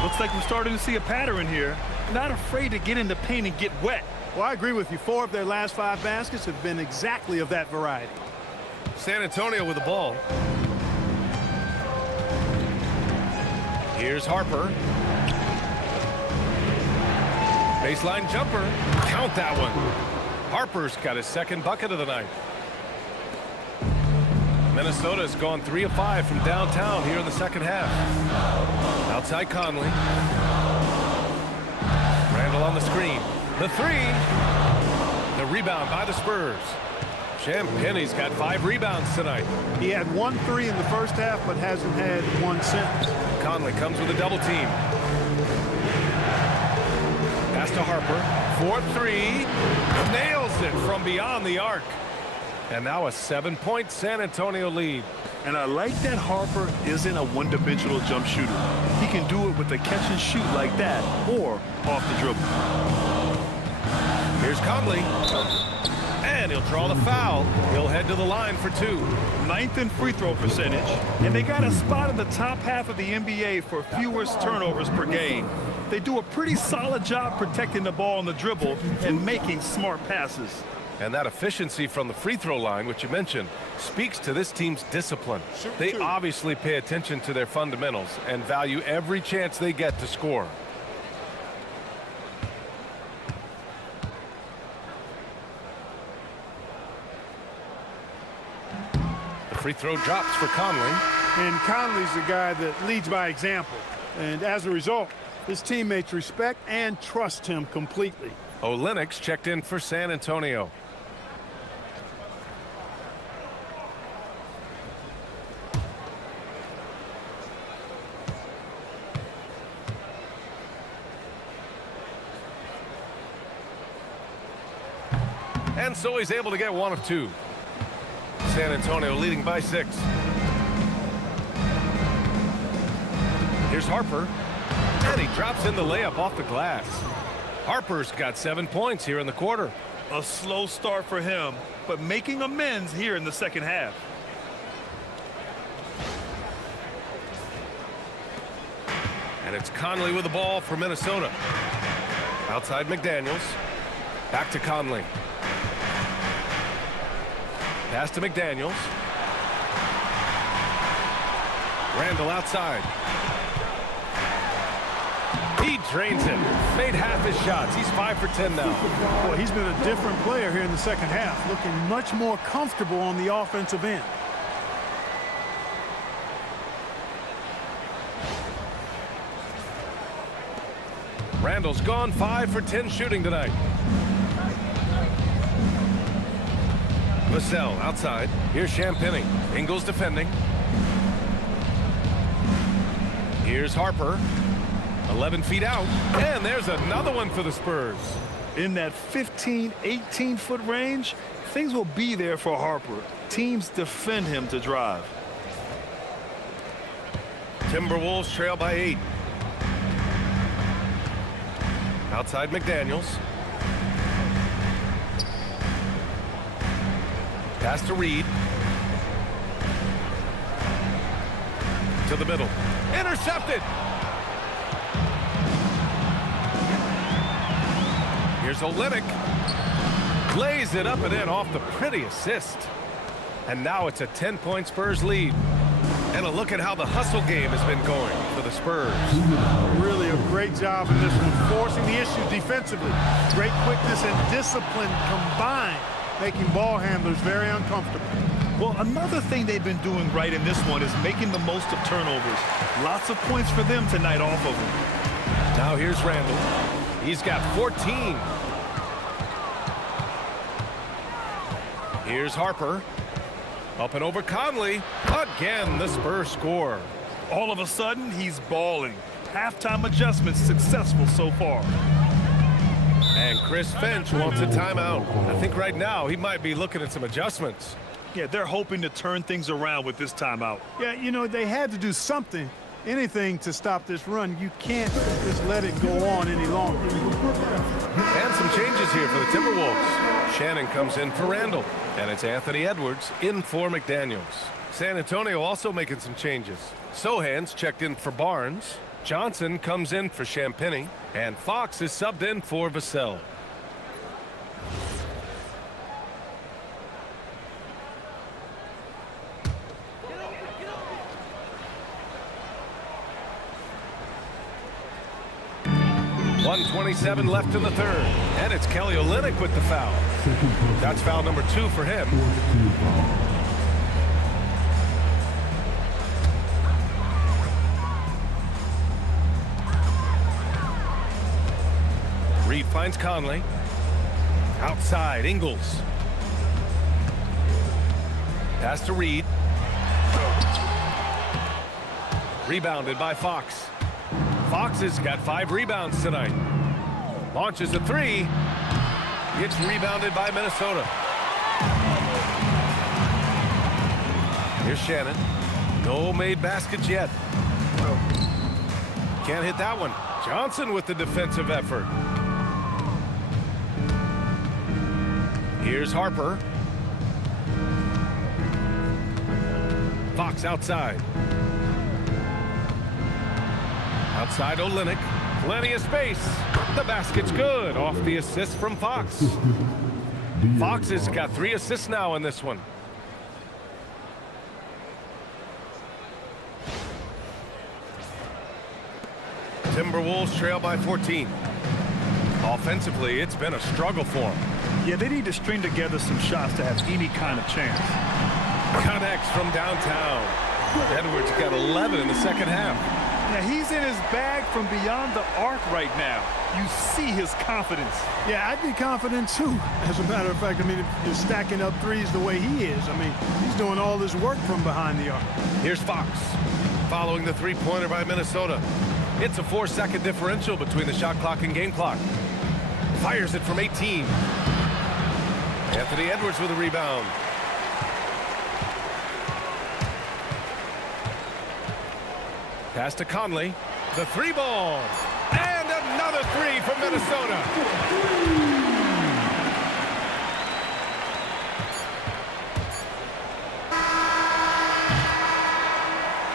Looks like we're starting to see a pattern here. Not afraid to get in the paint and get wet. Well, I agree with you. 4 of their last 5 baskets have been exactly of that variety. San Antonio with the ball. Here's Harper. Baseline jumper. Count that one. Harper's got his second bucket of the night. Minnesota's gone 3 of 5 from downtown here in the second half. Outside Conley. Randall on the screen. The three. The rebound by the Spurs. Champagne's got 5 rebounds tonight. He had 1 3 in the first half, but hasn't had one since. Conley comes with a double team. Pass to Harper. 4-3. Nails it from beyond the arc. And now a 7-point San Antonio lead. And I like that Harper isn't a one-dimensional jump shooter. He can do it with a catch and shoot like that or off the dribble. Here's Conley. And he'll draw the foul. He'll head to the line for 2. 9th in free throw percentage. And they got a spot in the top half of the NBA for fewest turnovers per game. They do a pretty solid job protecting the ball on the dribble and making smart passes. And that efficiency from the free throw line, which you mentioned, speaks to this team's discipline. They obviously pay attention to their fundamentals and value every chance they get to score. The free throw drops for Conley. And Conley's the guy that leads by example. And as a result, his teammates respect and trust him completely. Olenek's checked in for San Antonio. And so he's able to get 1 of 2. San Antonio leading by 6. Here's Harper. And he drops in the layup off the glass. Harper's got 7 points here in the quarter. A slow start for him, but making amends here in the second half. And it's Conley with the ball for Minnesota. Outside McDaniels. Back to Conley. Pass to McDaniels. Randall outside. He drains it. Made half his shots. He's 5 for 10 now. Boy, he's been a different player here in the second half, looking much more comfortable on the offensive end. Randall's gone 5 for 10 shooting tonight. Vassell outside. Here's Champagnie. Ingles defending. Here's Harper. 11 feet out. And there's another one for the Spurs. In that 15, 18-foot range, things will be there for Harper. Teams defend him to drive. Timberwolves trail by 8. Outside McDaniels. Pass to Reed. To the middle. Intercepted. Here's Olenek. Lays it up and in off the pretty assist. And now it's a 10-point Spurs lead. And a look at how the hustle game has been going for the Spurs. Really a great job in this one, forcing the issue defensively. Great quickness and discipline combined, making ball handlers very uncomfortable. Well, another thing they've been doing right in this one is making the most of turnovers. Lots of points for them tonight off of them. Now here's Randall. He's got 14. Here's Harper. Up and over Conley. Again, the Spurs score. All of a sudden, he's balling. Halftime adjustments successful so far. And Chris Finch wants a timeout. I think right now he might be looking at some adjustments. Yeah, they're hoping to turn things around with this timeout. Yeah, you know, they had to do something, anything to stop this run. You can't just let it go on any longer. And some changes here for the Timberwolves. Shannon comes in for Randall. And it's Anthony Edwards in for McDaniels. San Antonio also making some changes. Sohan's checked in for Barnes. Johnson comes in for Champagnie. And Fox is subbed in for Vassell. 1:27 left in the third. And it's Kelly Olynyk with the foul. That's foul number 2 for him. Reed finds Conley. Outside, Ingles. Pass to Reed. Rebounded by Fox. Fox has got 5 rebounds tonight. Launches a 3. It's rebounded by Minnesota. Here's Shannon. No made baskets yet. Can't hit that one. Johnson with the defensive effort. Here's Harper. Fox outside. Outside Olynyk. Plenty of space. The basket's good. Off the assist from Fox. Fox has got 3 assists now in this one. Timberwolves trail by 14. Offensively, it's been a struggle for them. Yeah, they need to string together some shots to have any kind of chance. Connects from downtown. Edwards got 11 in the second half. Yeah, he's in his bag from beyond the arc right now. You see his confidence. Yeah, I'd be confident too. As a matter of fact, I mean, if you're stacking up threes the way he is, I mean, he's doing all this work from behind the arc. Here's Fox, following the three-pointer by Minnesota. It's a 4-second differential between the shot clock and game clock. Fires it from 18. Anthony Edwards with a rebound. Pass to Conley. The 3-ball. And another 3 from Minnesota.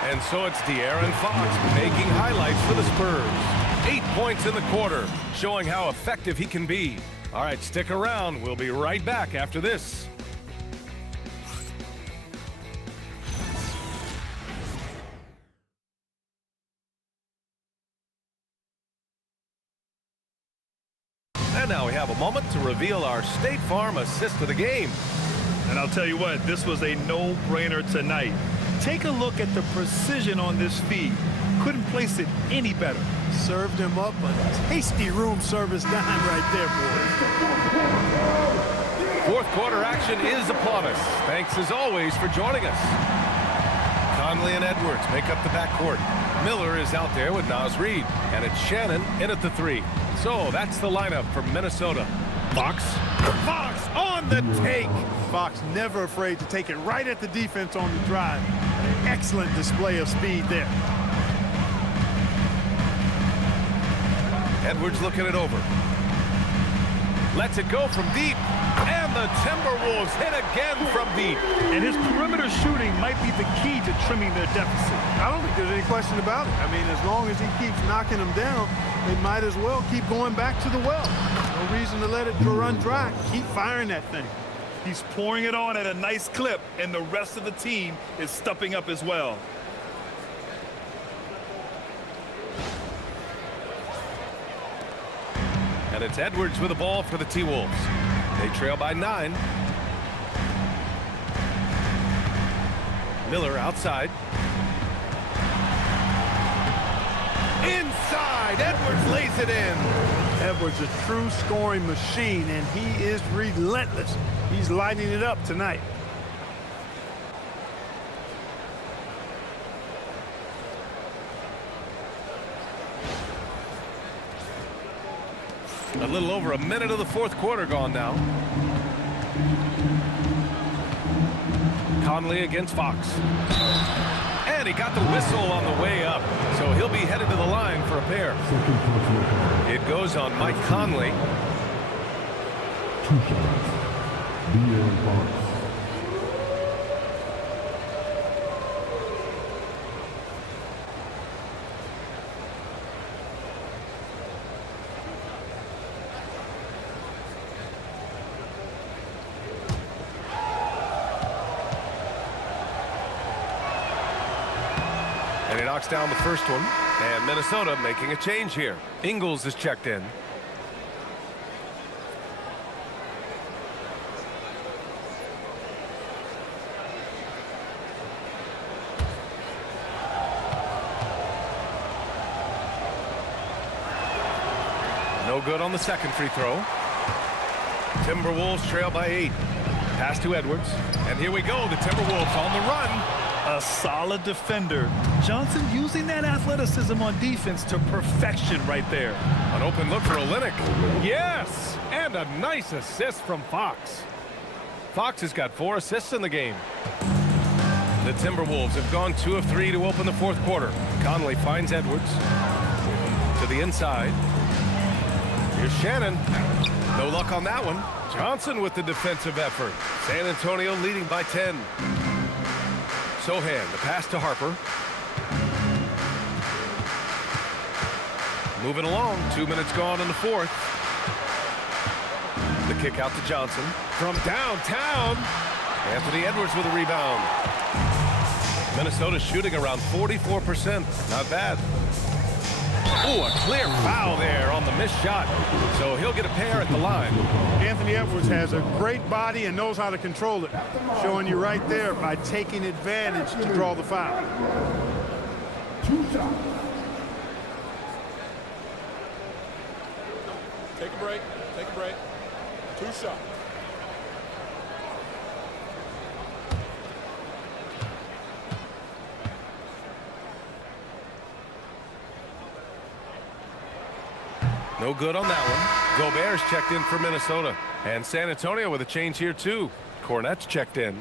And so it's De'Aaron Fox making highlights for the Spurs. 8 points in the quarter, showing how effective he can be. All right, stick around. We'll be right back after this. And now we have a moment to reveal our State Farm assist of the game. And I'll tell you what, this was a no-brainer tonight. Take a look at the precision on this feed. Couldn't place it any better. Served him up a tasty room service dime right there, boys. Fourth quarter action is upon us. Thanks as always for joining us. Conley and Edwards make up the backcourt. Miller is out there with Naz Reid, and it's Shannon in at the 3. So that's the lineup for Minnesota. Fox on the take. Fox never afraid to take it right at the defense on the drive. An excellent display of speed there. Edwards looking it over. Lets it go from deep. And the Timberwolves hit again from deep. And his perimeter shooting might be the key to trimming their deficit. I don't think there's any question about it. I mean, as long as he keeps knocking them down, they might as well keep going back to the well. No reason to let it run dry. Keep firing that thing. He's pouring it on at a nice clip, and the rest of the team is stepping up as well. And it's Edwards with the ball for the T-Wolves. They trail by 9. Miller outside. Inside, Edwards lays it in. Edwards, a true scoring machine, and he is relentless. He's lighting it up tonight. A little over a minute of the fourth quarter gone now. Conley against Fox. And he got the whistle on the way up, so he'll be headed to the line for a pair. It goes on Mike Conley. 2 shots. De'Aaron Fox. And he knocks down the first one. And Minnesota making a change here. Ingles is checked in. No good on the second free throw. Timberwolves trail by 8. Pass to Edwards. And here we go. The Timberwolves on the run. A solid defender. Johnson using that athleticism on defense to perfection right there. An open look for Olynyk. Yes! And a nice assist from Fox. Fox has got 4 assists in the game. The Timberwolves have gone 2 of 3 to open the fourth quarter. Conley finds Edwards. To the inside. Here's Shannon. No luck on that one. Johnson with the defensive effort. San Antonio leading by 10. Sohan, the pass to Harper. Moving along, 2 minutes gone in the fourth. The kick out to Johnson. From downtown, Anthony Edwards with a rebound. Minnesota shooting around 44%. Not bad. Oh, a clear foul there on the missed shot. So he'll get a pair at the line. Anthony Edwards has a great body and knows how to control it. Showing you right there by taking advantage to draw the foul. 2 shots. Take a break. Take a break. 2 shots. No good on that one. Gobert's checked in for Minnesota. And San Antonio with a change here, too. Cornette's checked in.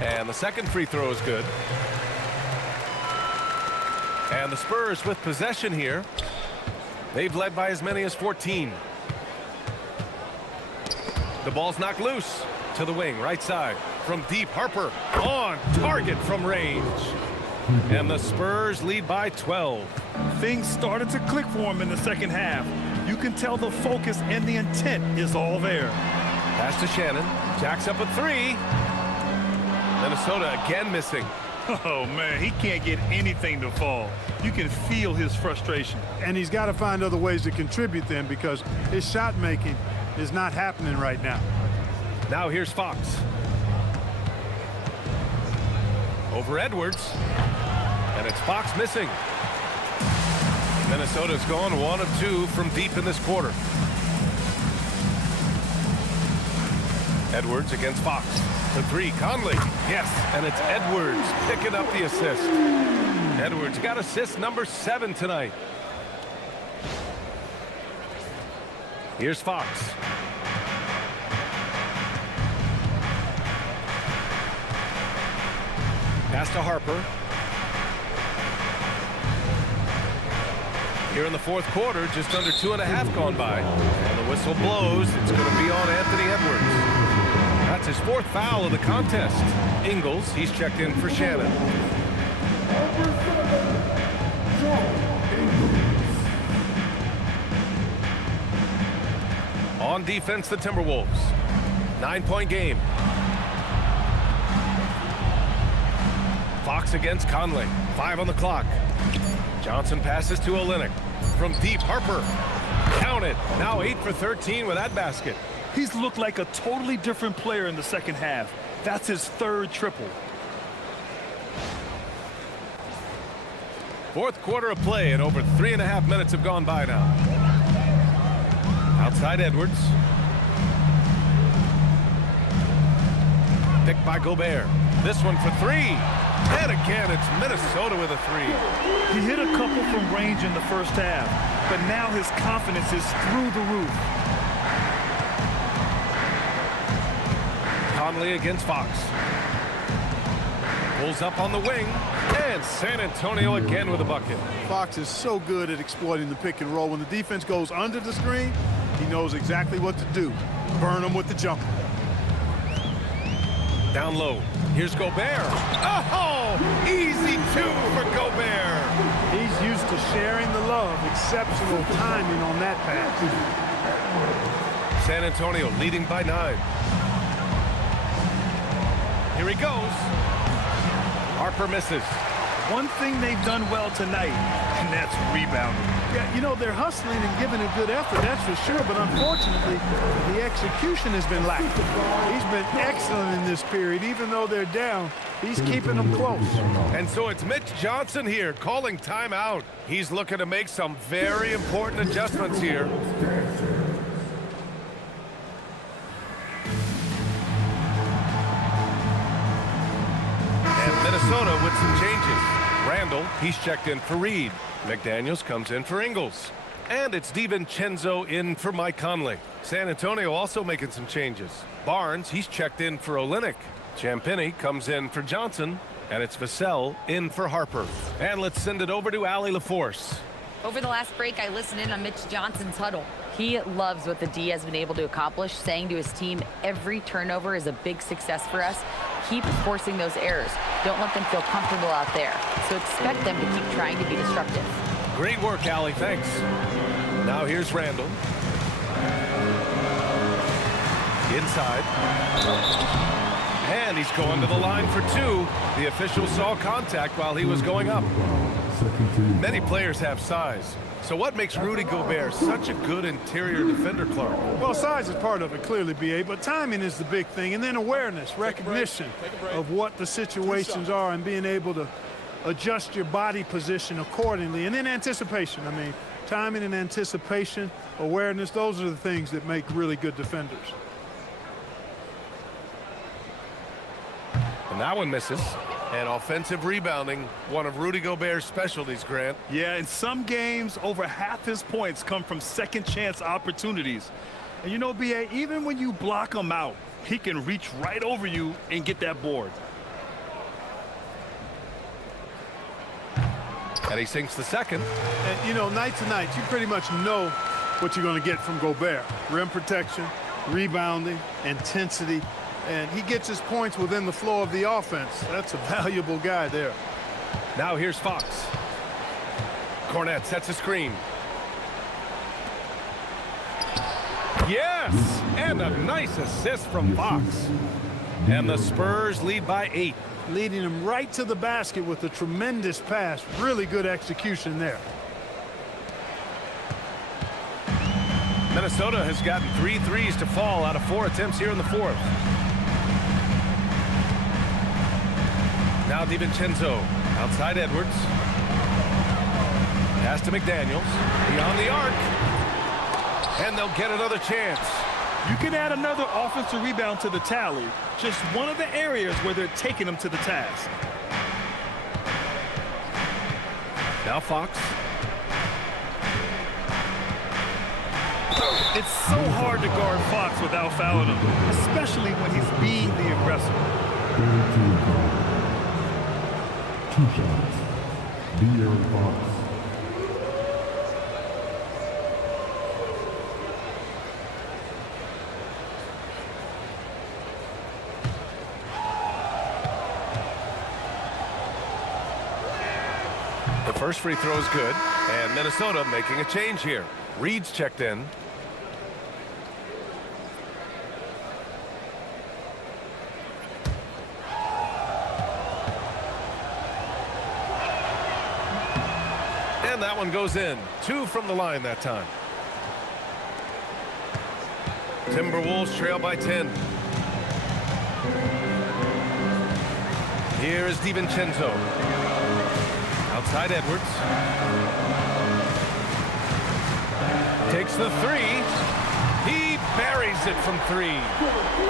And the second free throw is good. And the Spurs with possession here. They've led by as many as 14. The ball's knocked loose to the wing, right side. From deep, Harper on target from range. And the Spurs lead by 12. Things started to click for him in the second half. You can tell the focus and the intent is all there. Pass to Shannon. Jacks up a 3. Minnesota again missing. Oh, man, he can't get anything to fall. You can feel his frustration. And he's got to find other ways to contribute then because his shot making is not happening right now. Now here's Fox. Over Edwards. And it's Fox missing. Minnesota's gone 1 of 2 from deep in this quarter. Edwards against Fox. The 3, Conley. Yes, and it's Edwards picking up the assist. Edwards got assist number 7 tonight. Here's Fox. Pass to Harper. Here in the fourth quarter, just under 2.5 gone by. And the whistle blows. It's going to be on Anthony Edwards. That's his 4th foul of the contest. Ingles, he's checked in for Shannon. On defense, the Timberwolves. 9-point game. Fox against Conley. 5 on the clock. Johnson passes to Olynyk. From deep, Harper. Count it. Now 8 for 13 with that basket. He's looked like a totally different player in the second half. That's his 3rd triple. Fourth quarter of play and over 3.5 minutes have gone by now. Outside Edwards. Picked by Gobert. This one for 3. And again, it's Minnesota with a 3. He hit a couple from range in the first half, but now his confidence is through the roof. Conley against Fox. Pulls up on the wing. And San Antonio again with a bucket. Fox is so good at exploiting the pick and roll. When the defense goes under the screen, he knows exactly what to do. Burn them with the jumper. Down low. Here's Gobert. Oh, easy 2 for Gobert. He's used to sharing the love. Exceptional timing on that pass. San Antonio leading by 9. Here he goes. Harper misses. One thing they've done well tonight, and that's rebounding. Yeah, you know, they're hustling and giving a good effort, that's for sure, but unfortunately, the execution has been lacking. He's been excellent in this period. Even though they're down, he's keeping them close. And so it's Mitch Johnson here calling timeout. He's looking to make some very important adjustments here. And Minnesota with some changes. Randall, he's checked in for Reed. McDaniels comes in for Ingles. And it's DiVincenzo in for Mike Conley. San Antonio also making some changes. Barnes, he's checked in for Olynyk. Champagnie comes in for Johnson. And it's Vassell in for Harper. And let's send it over to Allie LaForce. Over the last break, I listened in on Mitch Johnson's huddle. He loves what the D has been able to accomplish, saying to his team, every turnover is a big success for us. Keep forcing those errors. Don't let them feel comfortable out there. So expect them to keep trying to be disruptive. Great work, Allie. Thanks. Now here's Randall. Inside. And he's going to the line for 2. The official saw contact while he was going up. Many players have size. So what makes Rudy Gobert such a good interior defender, Clark? Well, size is part of it, clearly, B.A., but timing is the big thing. And then awareness, recognition of what the situations are and being able to adjust your body position accordingly. And then anticipation. I mean, timing and anticipation, awareness, those are the things that make really good defenders. And that one misses. And offensive rebounding, one of Rudy Gobert's specialties, Grant. Yeah, in some games, over half his points come from second chance opportunities. And you know, B.A., even when you block him out, he can reach right over you and get that board. And he sinks the second. And, you know, night to night, you pretty much know what you're going to get from Gobert. Rim protection, rebounding, intensity. And he gets his points within the flow of the offense. That's a valuable guy there. Now here's Fox. Cornette sets a screen. Yes! And a nice assist from Fox. And the Spurs lead by 8. Leading him right to the basket with a tremendous pass. Really good execution there. Minnesota has gotten 3 threes to fall out of 4 attempts here in the 4th. Now DiVincenzo, outside Edwards. Pass to McDaniels, beyond the arc. And they'll get another chance. You can add another offensive rebound to the tally. Just one of the areas where they're taking them to the task. Now Fox. It's so hard to guard Fox without fouling him, especially when he's being the aggressor. 2 shots. De'Aaron Fox. The first free throw is good, and Minnesota making a change here. Reed's checked in. And that one goes in. 2 from the line that time. Timberwolves trail by 10. Here is DiVincenzo. Outside Edwards. Takes the 3. He buries it from 3.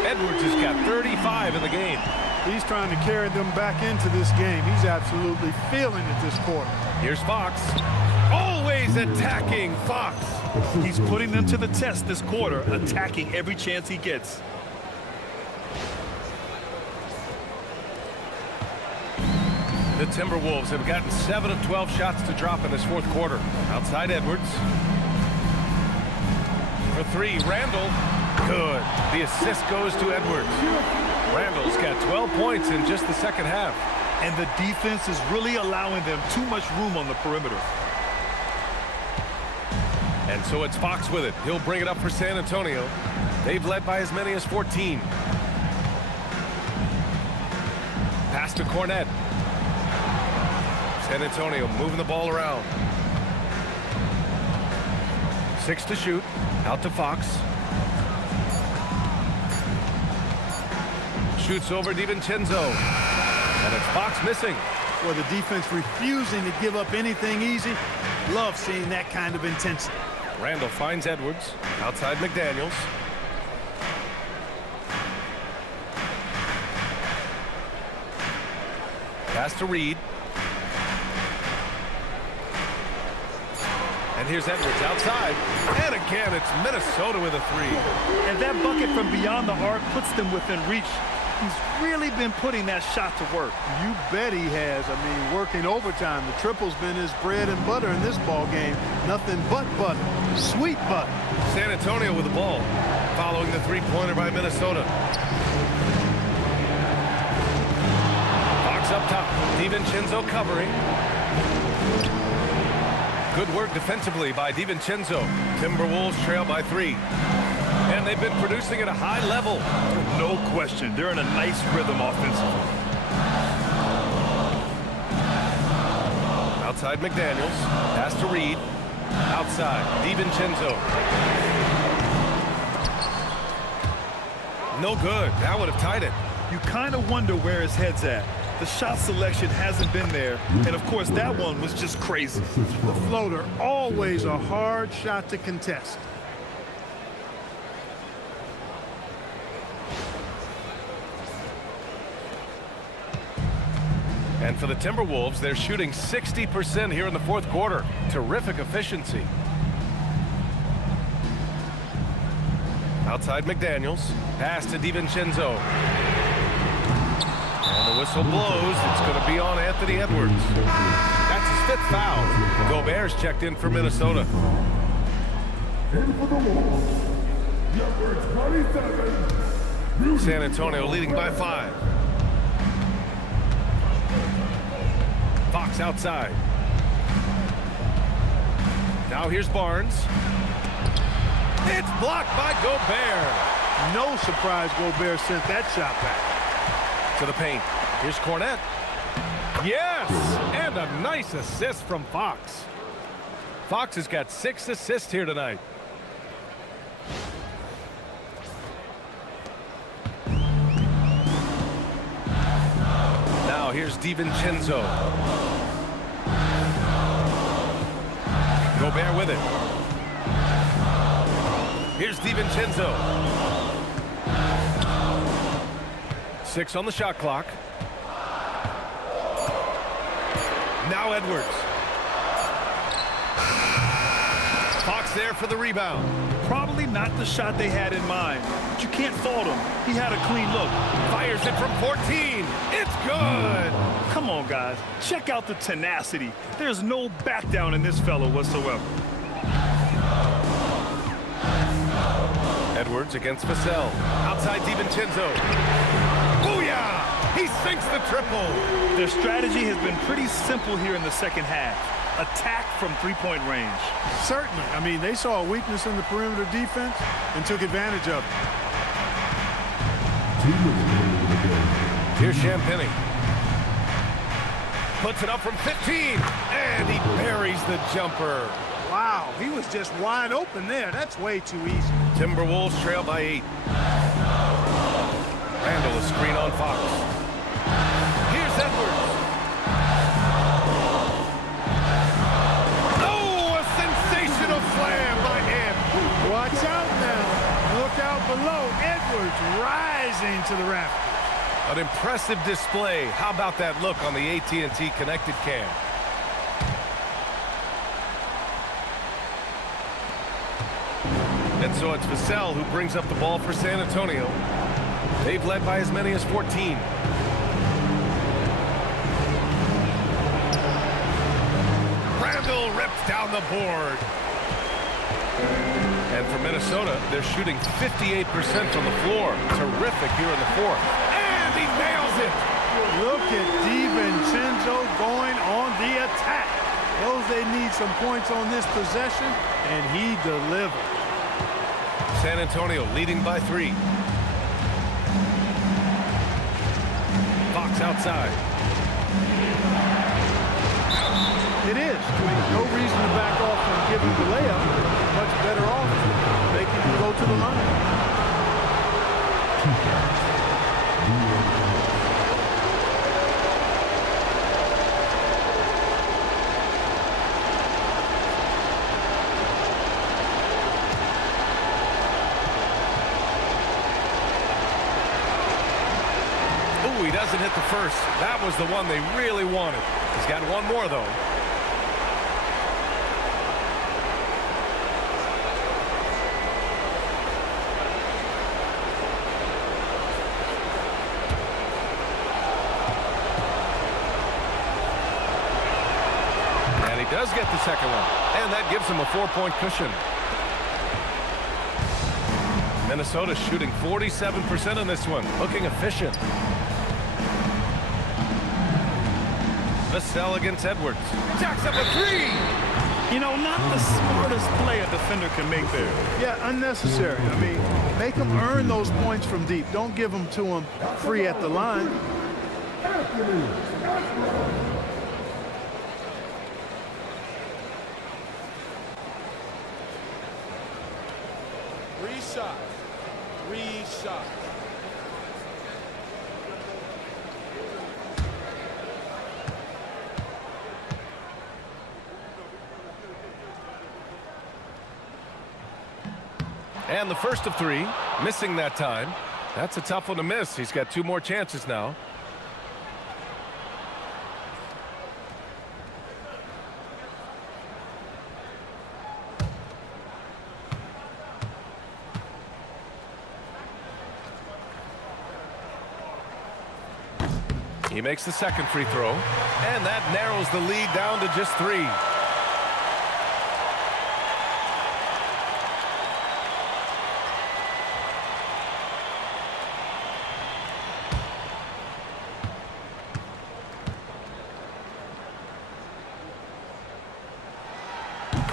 Edwards has got 35 in the game. He's trying to carry them back into this game. He's absolutely feeling it this quarter. Here's Fox. Always attacking Fox. He's putting them to the test this quarter, attacking every chance he gets. The Timberwolves have gotten 7 of 12 shots to drop in this 4th quarter. Outside Edwards. For 3, Randall. Good. The assist goes to Edwards. Randall's got 12 points in just the second half. And the defense is really allowing them too much room on the perimeter. And so it's Fox with it. He'll bring it up for San Antonio. They've led by as many as 14. Pass to Cornet. San Antonio moving the ball around. 6 to shoot. Out to Fox. Shoots over DiVincenzo. And it's Fox missing. Well, the defense refusing to give up anything easy. Love seeing that kind of intensity. Randall finds Edwards. Outside McDaniels. Pass to Reed. And here's Edwards outside. And again, it's Minnesota with a 3. And that bucket from beyond the arc puts them within reach. He's really been putting that shot to work. You bet he has. I mean, working overtime. The triple's been his bread and butter in this ball game. Nothing but butter. Sweet butter. San Antonio with the ball. Following the three-pointer by Minnesota. Fox up top. DiVincenzo covering. Good work defensively by DiVincenzo. Timberwolves trail by 3. And they've been producing at a high level. No question. They're in a nice rhythm offensively. Outside McDaniels. Pass to Reed. Outside. DiVincenzo. No good. That would have tied it. You kind of wonder where his head's at. The shot selection hasn't been there. And, of course, that one was just crazy. The floater, always a hard shot to contest. And for the Timberwolves, they're shooting 60% here in the fourth quarter. Terrific efficiency. Outside McDaniels. Pass to DiVincenzo. And the whistle blows. It's going to be on Anthony Edwards. That's his 5th foul. Gobert's checked in for Minnesota. San Antonio leading by 5. Fox outside. Now here's Barnes. It's blocked by Gobert. No surprise Gobert sent that shot back. To the paint. Here's Cornet. Yes! And a nice assist from Fox. Fox has got 6 assists here tonight. Now here's DiVincenzo. Gobert with it. Here's DiVincenzo. 6 on the shot clock. Now Edwards. Fox there for the rebound. Probably not the shot they had in mind, but you can't fault him. He had a clean look. Fires it from 14. It's good. Come on, guys. Check out the tenacity. There's no back down in this fellow whatsoever. Edwards against Vassell. Outside DiVincenzo. Booyah! He sinks the triple. Their strategy has been pretty simple here in the second half. Attack from three-point range. Certainly. I mean, they saw a weakness in the perimeter defense and took advantage of it. Here's Champagny. Puts it up from 15. And he buries the jumper. Wow, he was just wide open there. That's way too easy. Timberwolves trail by 8. Randall a screen on Fox. Here's Edwards. Oh, a sensational slam by him. Watch out now. Look out below. Edwards rising to the rafters. An impressive display. How about that look on the AT&T connected cam? And so it's Vassell who brings up the ball for San Antonio. They've led by as many as 14. Randall rips down the board. And for Minnesota, they're shooting 58% from the floor. Terrific here in the fourth. And he nails it. Look at DiVincenzo going on the attack. Knows they need some points on this possession, and he delivered. San Antonio leading by 3. Fox outside. It is. No reason to back off and give him the layup. Much better off making him go to the line. Ooh, he doesn't hit the first. That was the one they really wanted. He's got one more, though. Does get the second one, and that gives him a 4-point cushion. Minnesota shooting 47% on this one, looking efficient. Vassell against Edwards. Jacks up a 3! You know, not the smartest play a defender can make there. Yeah, unnecessary. I mean, make them earn those points from deep. Don't give them to them free at the line. Three shots. And the first of 3, missing that time. That's a tough one to miss. He's got 2 more chances now. He makes the second free throw, and that narrows the lead down to just 3.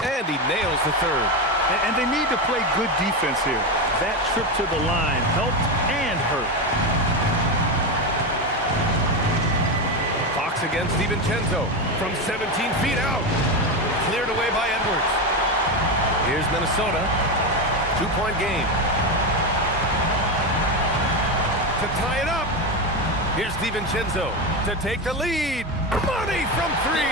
And he nails the third. And they need to play good defense here. That trip to the line helped and hurt. Against DiVincenzo from 17 feet out. Cleared away by Edwards. Here's Minnesota. 2-point game. To tie it up. Here's DiVincenzo to take the lead. Money from 3.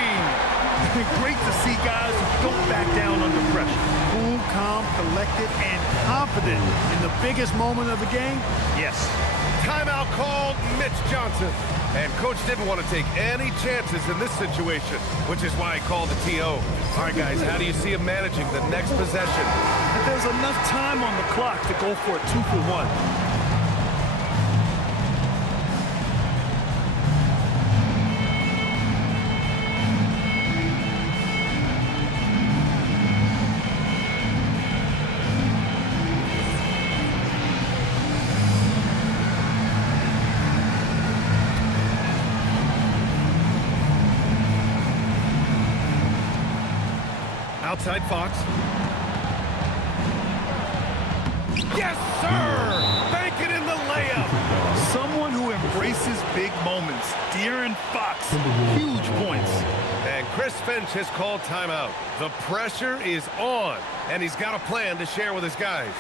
Great to see guys who don't back down under pressure. Cool, calm, collected, and confident in the biggest moment of the game. Yes. Timeout called. Mitch Johnson. And coach didn't want to take any chances in this situation, which is why he called the TO. All right, guys, how do you see him managing the next possession? There's enough time on the clock to go for a 2-for-1. Outside Fox. Yes, sir! Bank it in the layup. Someone who embraces big moments. De'Aaron Fox, huge points. And Chris Finch has called timeout. The pressure is on, and he's got a plan to share with his guys.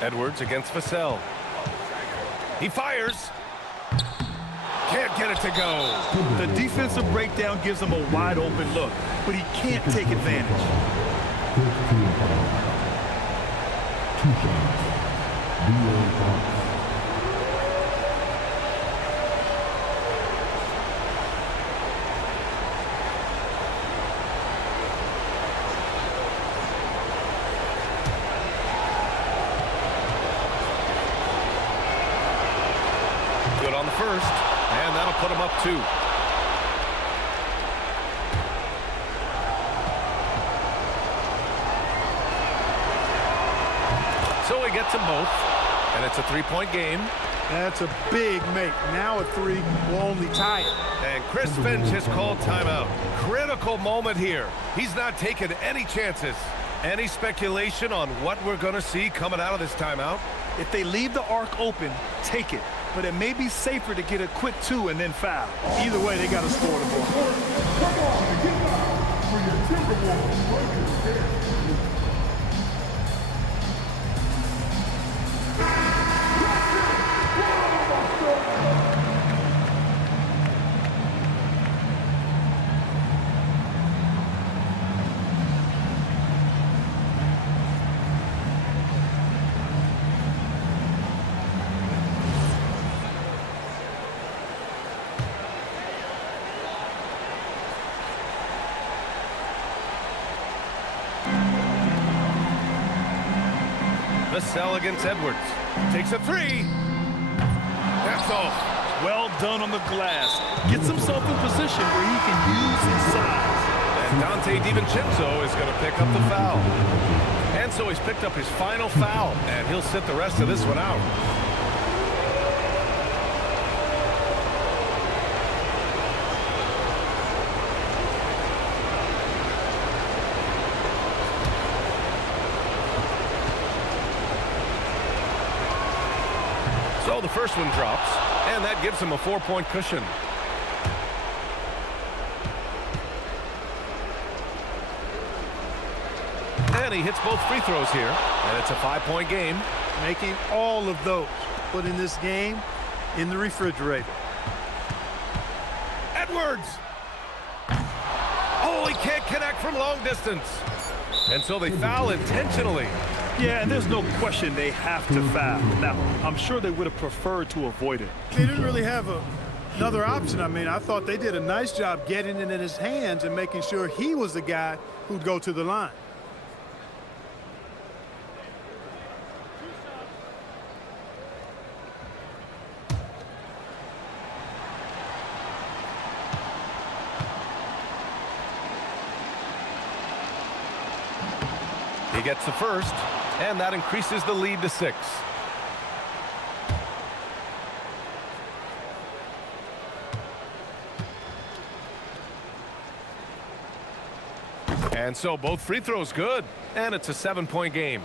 Edwards against Vassell. He fires. Can't get it it to go. The defensive breakdown gives him a wide open look, but he can't take advantage. 2 shots. De'Aaron Fox. Good on the first, and that'll put him up 2. So he gets them both, and it's a 3-point game. That's a big make. Now a 3 will only tie it. And Chris Finch has called timeout. Critical moment here. He's not taking any chances. Any speculation on what we're going to see coming out of this timeout? If they leave the arc open, take it. But it may be safer to get a quick 2 and then foul. Either way, they got to score the ball. Come on, get down for your Timberwolves. Vassell against Edwards. Takes a 3. That's off. Well done on the glass. Gets himself in position where he can use his size. And Dante DiVincenzo is going to pick up the foul. And so he's picked up his final foul, and he'll sit the rest of this one out. So the first one drops, and that gives him a 4-point cushion. And he hits both free throws here, and it's a 5-point game. Making all of those. Putting this game in the refrigerator. Edwards! Oh, he can't connect from long distance. And so they foul intentionally. Yeah, and there's no question they have to foul. Now, I'm sure they would have preferred to avoid it. They didn't really have another option. I mean, I thought they did a nice job getting it in his hands and making sure he was the guy who'd go to the line. He gets the first, and that increases the lead to 6. And so both free throws good, and it's a 7-point game.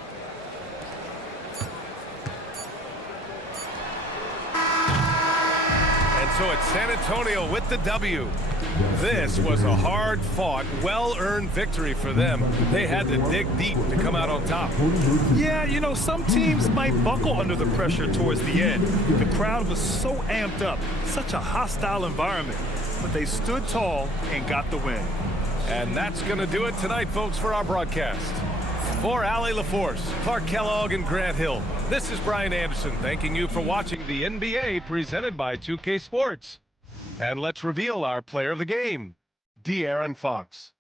And so it's San Antonio with the W. This was a hard-fought, well-earned victory for them. They had to dig deep to come out on top. Yeah, you know, some teams might buckle under the pressure towards the end. The crowd was so amped up, such a hostile environment. But they stood tall and got the win. And that's going to do it tonight, folks, for our broadcast. For Allie LaForce, Clark Kellogg, and Grant Hill, this is Brian Anderson thanking you for watching the NBA presented by 2K Sports. And let's reveal our player of the game, De'Aaron Fox.